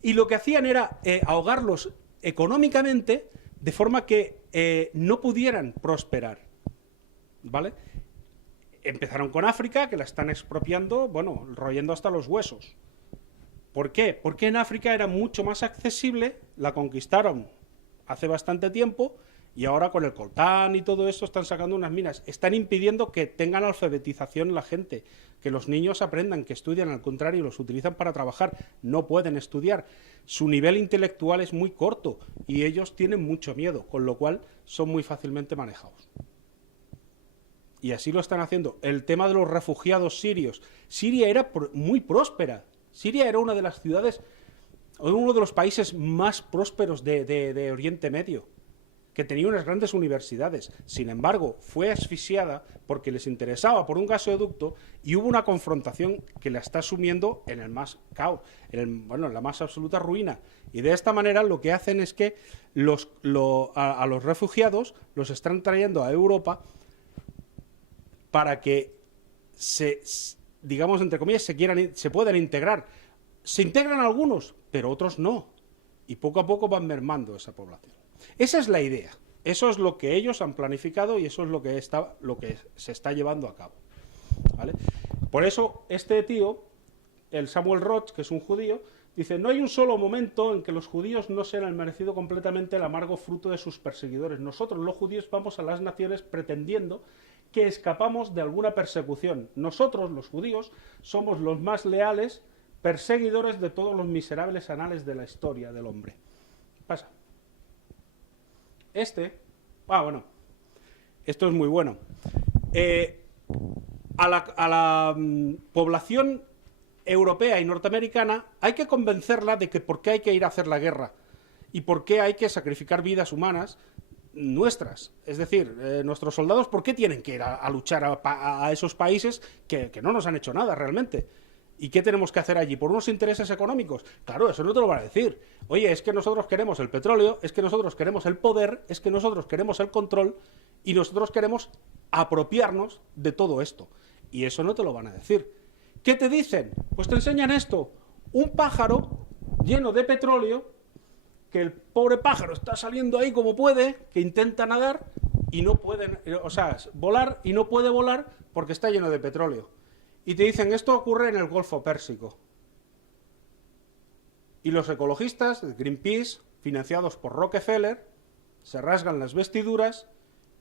y lo que hacían era ahogarlos económicamente, de forma que no pudieran prosperar, ¿vale? Empezaron con África, que la están expropiando, bueno, royendo hasta los huesos. ¿Por qué? Porque en África era mucho más accesible, la conquistaron hace bastante tiempo, y ahora con el coltán y todo esto están sacando unas minas. Están impidiendo que tengan alfabetización la gente, que los niños aprendan, que estudian, al contrario, los utilizan para trabajar. No pueden estudiar. Su nivel intelectual es muy corto y ellos tienen mucho miedo, con lo cual son muy fácilmente manejados. Y así lo están haciendo. El tema de los refugiados sirios. Siria era muy próspera. Siria era una de las ciudades, uno de los países más prósperos de Oriente Medio, que tenía unas grandes universidades. Sin embargo, fue asfixiada porque les interesaba por un gasoducto y hubo una confrontación que la está sumiendo en el más caos, en la más absoluta ruina. Y de esta manera lo que hacen es que a los refugiados los están trayendo a Europa para que digamos, entre comillas, se puedan integrar. Se integran algunos, pero otros no. Y poco a poco van mermando esa población. Esa es la idea. Eso es lo que ellos han planificado y eso es lo que se está llevando a cabo, ¿vale? Por eso este tío, el Samuel Roth, que es un judío, dice: no hay un solo momento en que los judíos no se han merecido completamente el amargo fruto de sus perseguidores. Nosotros, los judíos, vamos a las naciones pretendiendo que escapamos de alguna persecución. Nosotros, los judíos, somos los más leales perseguidores de todos los miserables anales de la historia del hombre. Pasa. Esto es muy bueno. A la población europea y norteamericana hay que convencerla de que por qué hay que ir a hacer la guerra y por qué hay que sacrificar vidas humanas nuestras. Es decir, nuestros soldados, ¿por qué tienen que ir a luchar a esos países que no nos han hecho nada realmente? ¿Y qué tenemos que hacer allí? ¿Por unos intereses económicos? Claro, eso no te lo van a decir. Oye, es que nosotros queremos el petróleo, es que nosotros queremos el poder, es que nosotros queremos el control y nosotros queremos apropiarnos de todo esto. Y eso no te lo van a decir. ¿Qué te dicen? Pues te enseñan esto. Un pájaro lleno de petróleo, que el pobre pájaro está saliendo ahí como puede, que intenta nadar y no puede, volar y no puede volar porque está lleno de petróleo. Y te dicen, esto ocurre en el Golfo Pérsico. Y los ecologistas, Greenpeace, financiados por Rockefeller, se rasgan las vestiduras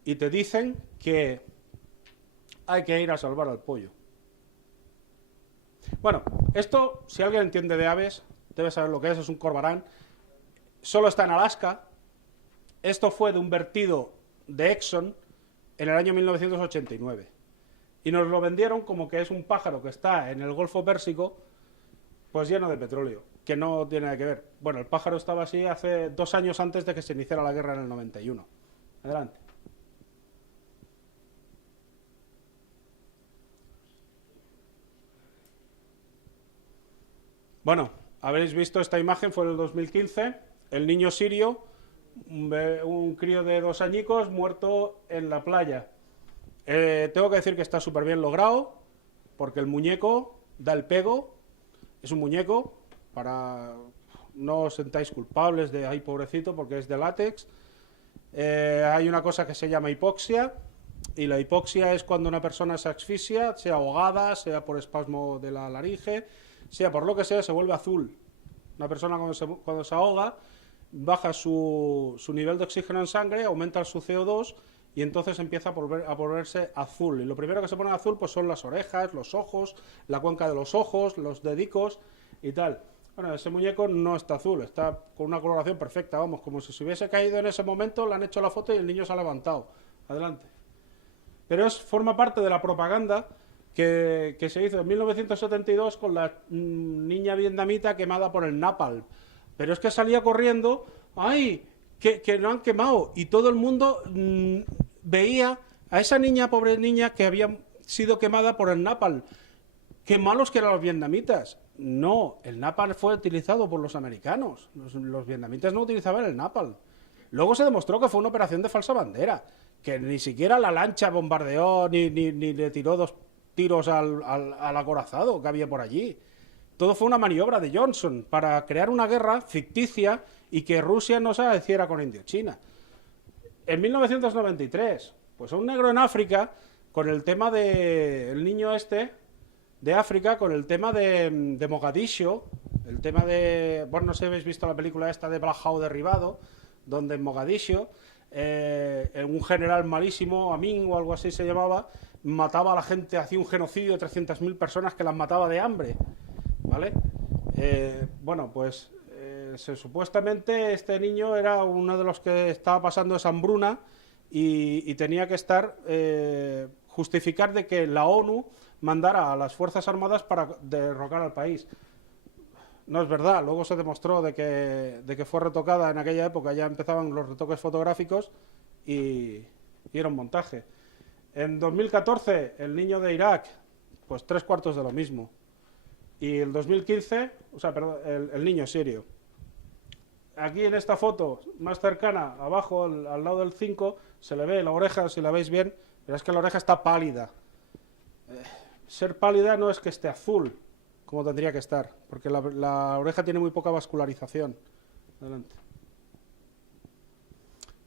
y te dicen que hay que ir a salvar al pollo. Bueno, esto, si alguien entiende de aves, debe saber lo que es un corbarán. Solo está en Alaska. Esto fue de un vertido de Exxon en el año 1989. Y nos lo vendieron como que es un pájaro que está en el Golfo Pérsico, pues lleno de petróleo, que no tiene nada que ver. Bueno, el pájaro estaba así hace 2 años antes de que se iniciara la guerra en el 91. Adelante. Bueno, habréis visto esta imagen, fue en el 2015, el niño sirio, un crío de 2 añicos muerto en la playa. Tengo que decir que está súper bien logrado, porque el muñeco da el pego, es un muñeco, no os sentáis culpables de, ay pobrecito, porque es de látex. Hay una cosa que se llama hipoxia, y la hipoxia es cuando una persona se asfixia, sea ahogada, sea por espasmo de la laringe, sea por lo que sea, se vuelve azul. Una persona cuando se ahoga, baja su nivel de oxígeno en sangre, aumenta su CO2, y entonces empieza a volverse azul. Y lo primero que se pone azul pues son las orejas, los ojos, la cuenca de los ojos, los dedicos y tal. Bueno, ese muñeco no está azul, está con una coloración perfecta, vamos, como si se hubiese caído en ese momento, le han hecho la foto y el niño se ha levantado. Adelante. Pero forma parte de la propaganda que se hizo en 1972 con la niña vietnamita quemada por el napalm. Pero es que salía corriendo, ¡ay!, que lo han quemado, y todo el mundo veía a esa niña, pobre niña, que había sido quemada por el napalm. ¡Qué malos que eran los vietnamitas! No, el napalm fue utilizado por los americanos. Los vietnamitas no utilizaban el napalm. Luego se demostró que fue una operación de falsa bandera, que ni siquiera la lancha bombardeó ni le tiró 2 tiros al acorazado que había por allí. Todo fue una maniobra de Johnson para crear una guerra ficticia y que Rusia no se hiciera con Indochina. En 1993, pues un negro en África, con el tema de... El niño este de África, con el tema de Mogadiscio, el tema de... Bueno, no sé si habéis visto la película esta de Black Hawk Derribado, donde en Mogadiscio, un general malísimo, Amin o algo así se llamaba, mataba a la gente, hacía un genocidio de 300.000 personas que las mataba de hambre, ¿vale? Bueno, pues supuestamente este niño era uno de los que estaba pasando esa hambruna y tenía que estar justificar de que la ONU mandara a las Fuerzas Armadas para derrocar al país. No es verdad, luego se demostró de que fue retocada en aquella época, ya empezaban los retoques fotográficos y era un montaje. En 2014, el niño de Irak, pues 3/4 de lo mismo. Y el 2015, o sea, perdón, el niño sirio. Aquí en esta foto más cercana, abajo, al lado del 5, se le ve la oreja, si la veis bien, pero es que la oreja está pálida. Ser pálida no es que esté azul, como tendría que estar, porque la oreja tiene muy poca vascularización. Adelante.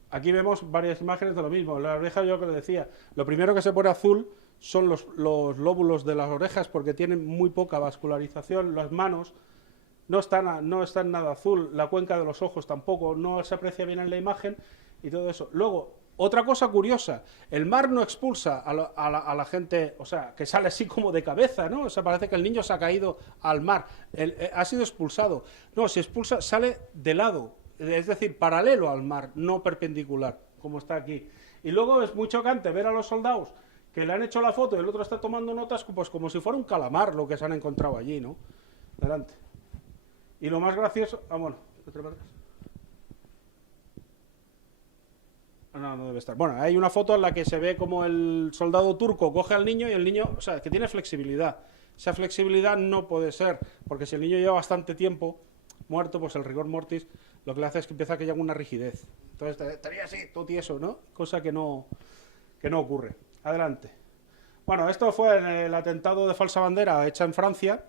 Aquí vemos varias imágenes de lo mismo. La oreja, yo que le decía, lo primero que se pone azul son los lóbulos de las orejas porque tienen muy poca vascularización. Las manos no están nada azul, la cuenca de los ojos tampoco, no se aprecia bien en la imagen y todo eso. Luego, otra cosa curiosa, el mar no expulsa a la gente, o sea, que sale así como de cabeza, ¿no? O sea, parece que el niño se ha caído al mar, ha sido expulsado. No, se expulsa, sale de lado, es decir, paralelo al mar, no perpendicular, como está aquí. Y luego es muy chocante ver a los soldados que le han hecho la foto y el otro está tomando notas, pues como si fuera un calamar lo que se han encontrado allí, ¿no? Adelante. Y lo más gracioso... Ah, bueno, ¿qué te parece? No debe estar. Bueno, hay una foto en la que se ve como el soldado turco coge al niño y el niño, o sea, que tiene flexibilidad. Esa flexibilidad no puede ser, porque si el niño lleva bastante tiempo muerto, pues el rigor mortis lo que le hace es que empieza a que haya una rigidez. Entonces estaría así, todo tieso, ¿no? Cosa que no ocurre. Adelante. Bueno, esto fue el atentado de falsa bandera hecha en Francia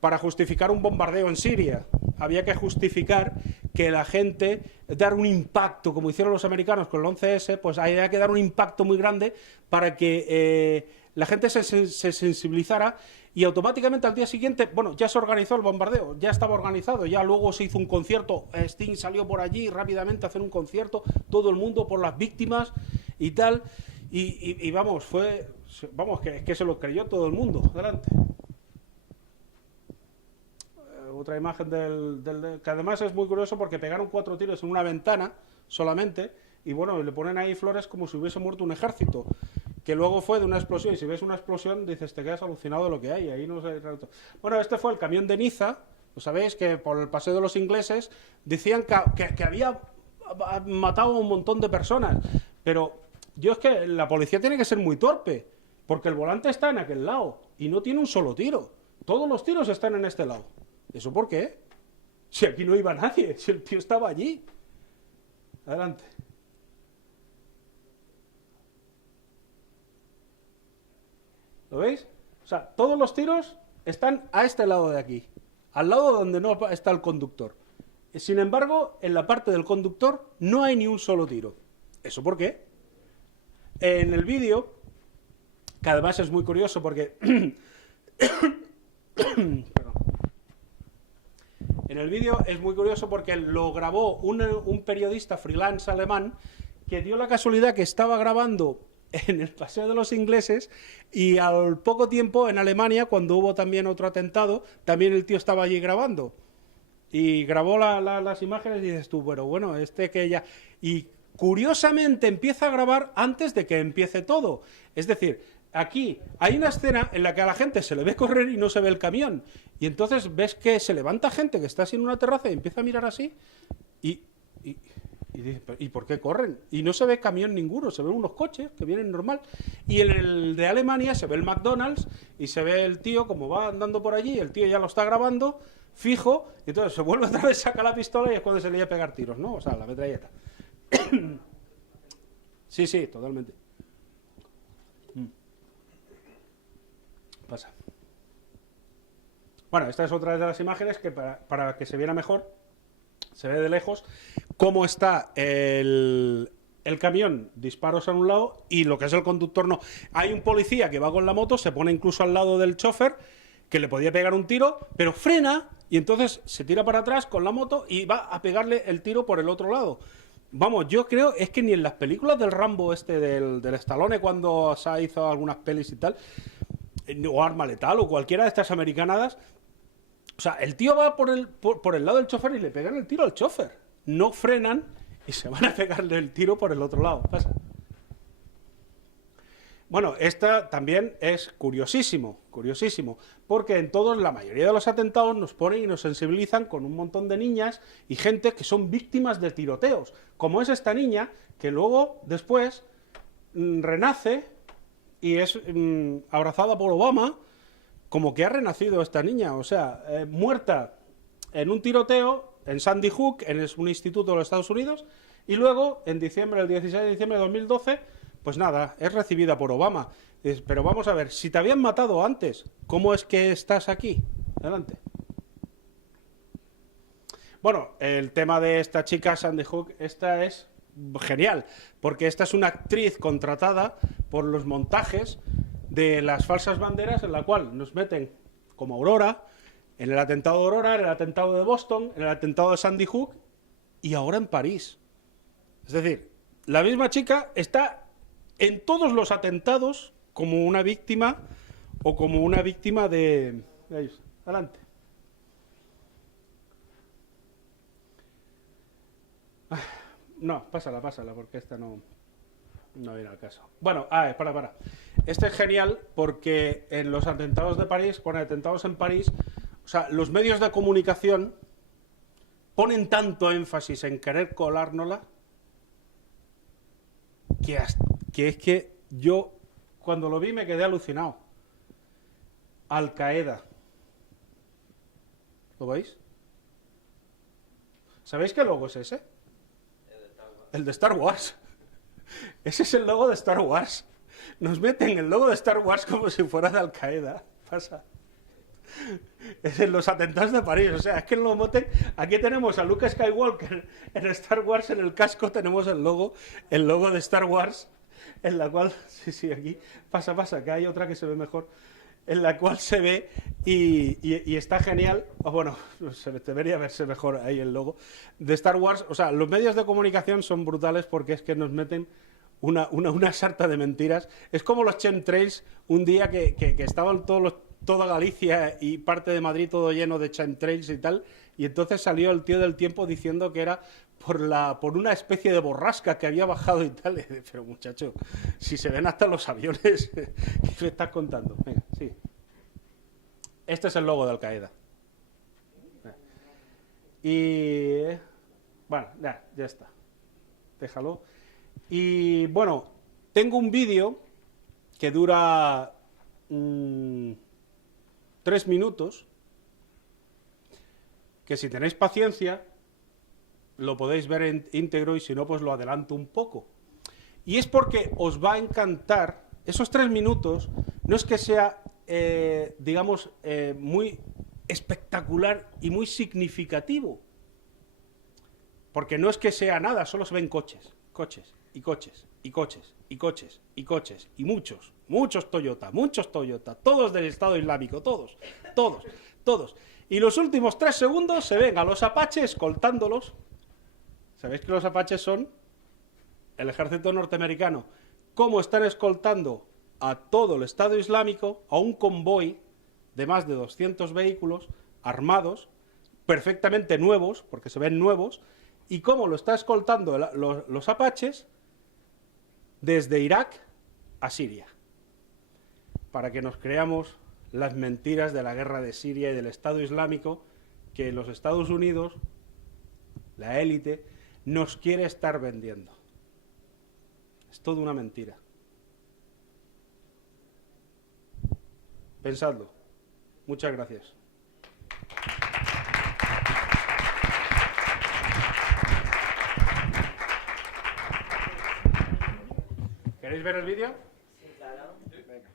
para justificar un bombardeo en Siria. Había que justificar que la gente, dar un impacto, como hicieron los americanos con el 11S, pues había que dar un impacto muy grande para que la gente se sensibilizara y automáticamente al día siguiente, bueno, ya se organizó el bombardeo, ya estaba organizado, ya luego se hizo un concierto, Sting salió por allí rápidamente a hacer un concierto, todo el mundo por las víctimas y tal, y vamos, que se lo creyó todo el mundo. Adelante. Otra imagen que además es muy curioso porque pegaron 4 tiros en una ventana solamente y bueno, le ponen ahí flores como si hubiese muerto un ejército, que luego fue de una explosión, y si ves una explosión dices, te quedas alucinado de lo que hay, ahí no sé. Bueno, este fue el camión de Niza, lo sabéis, que por el paseo de los ingleses decían que había matado a un montón de personas, pero yo es que la policía tiene que ser muy torpe, porque el volante está en aquel lado y no tiene un solo tiro, todos los tiros están en este lado. ¿Eso por qué? Si aquí no iba nadie, si el tío estaba allí. Adelante. ¿Lo veis? O sea, todos los tiros están a este lado de aquí, al lado donde no está el conductor. Sin embargo, en la parte del conductor no hay ni un solo tiro. ¿Eso por qué? En el vídeo, que además es muy curioso porque... En el vídeo es muy curioso porque lo grabó un periodista freelance alemán que dio la casualidad que estaba grabando en el paseo de los ingleses y al poco tiempo en Alemania, cuando hubo también otro atentado, también el tío estaba allí grabando. Y grabó las imágenes y dices tú, bueno, que ya... Y curiosamente empieza a grabar antes de que empiece todo. Es decir, aquí hay una escena en la que a la gente se le ve correr y no se ve el camión. Y entonces ves que se levanta gente que está así en una terraza y empieza a mirar así y dice, ¿y por qué corren? Y no se ve camión ninguno, se ven unos coches que vienen normal. Y en el de Alemania se ve el McDonald's y se ve el tío como va andando por allí, el tío ya lo está grabando fijo, y entonces se vuelve otra vez, saca la pistola y es cuando se le iba a pegar tiros, ¿no? O sea, la metralleta. Sí, totalmente. Pasa. Bueno, esta es otra de las imágenes que para que se viera mejor, se ve de lejos cómo está el el camión, disparos a un lado y lo que es el conductor no. Hay un policía que va con la moto, se pone incluso al lado del chofer, que le podía pegar un tiro, pero frena y entonces se tira para atrás con la moto y va a pegarle el tiro por el otro lado. Vamos, yo creo, es que ni en las películas del Rambo del Stallone, cuando se hizo algunas pelis y tal, o Arma Letal o cualquiera de estas americanadas, o sea, el tío va por el lado del chofer y le pegan el tiro al chofer. No frenan y se van a pegarle el tiro por el otro lado. Pasa. Bueno, esta también es curiosísimo, porque en todos, la mayoría de los atentados nos ponen y nos sensibilizan con un montón de niñas y gente que son víctimas de tiroteos, como es esta niña, que luego, después, renace y es abrazada por Obama, como que ha renacido esta niña, o sea, muerta en un tiroteo en Sandy Hook, en un instituto de los Estados Unidos, y luego, el 16 de diciembre de 2012, pues nada, es recibida por Obama. Pero vamos a ver, si te habían matado antes, ¿cómo es que estás aquí? Adelante. Bueno, el tema de esta chica, Sandy Hook, esta es genial, porque esta es una actriz contratada por los montajes de las falsas banderas, en la cual nos meten como Aurora, en el atentado de Aurora, en el atentado de Boston, en el atentado de Sandy Hook y ahora en París. Es decir, la misma chica está en todos los atentados como una víctima o como una víctima de ellos. Adelante. No, pásala, porque esta no viene al caso. Bueno, para. Este es genial porque en los atentados de París, con atentados en París, o sea, los medios de comunicación ponen tanto énfasis en querer colárnosla que es que yo, cuando lo vi, me quedé alucinado. Al Qaeda. ¿Lo veis? ¿Sabéis qué logo es ese? El de Star Wars. Ese es el logo de Star Wars. Nos meten el logo de Star Wars como si fuera de Al Qaeda. Pasa. Es en los atentados de París. O sea, es que lo meten. Aquí tenemos a Luke Skywalker en Star Wars, en el casco tenemos el logo de Star Wars, en la cual, sí, aquí, pasa, que hay otra que se ve mejor, en la cual se ve y está genial. Bueno, debería verse mejor ahí el logo de Star Wars. O sea, los medios de comunicación son brutales porque es que nos meten una sarta de mentiras. Es como los chemtrails, un día que estaban toda Galicia y parte de Madrid todo lleno de chemtrails y tal, y entonces salió el tío del tiempo diciendo que era por una especie de borrasca que había bajado y tal. Pero muchacho, si se ven hasta los aviones, ¿qué me estás contando? Venga, sí. Este es el logo de Al Qaeda. Y bueno, ya está. Déjalo. Y bueno, tengo un vídeo que dura 3 minutos, que si tenéis paciencia lo podéis ver íntegro y si no, pues lo adelanto un poco. Y es porque os va a encantar. Esos 3 minutos no es que sea, digamos, muy espectacular y muy significativo, porque no es que sea nada, solo se ven coches, y muchos Toyota, todos del Estado Islámico, todos. Y los últimos 3 segundos se ven a los apaches escoltándolos. ¿Sabéis que los apaches son el ejército norteamericano? ¿Cómo están escoltando a todo el Estado Islámico, a un convoy de más de 200 vehículos armados, perfectamente nuevos, porque se ven nuevos, y cómo lo está escoltando los apaches desde Irak a Siria, para que nos creamos las mentiras de la guerra de Siria y del Estado Islámico que los Estados Unidos, la élite, nos quiere estar vendiendo. Es toda una mentira. Pensadlo. Muchas gracias. ¿Queréis ver el vídeo? Sí, claro. Venga.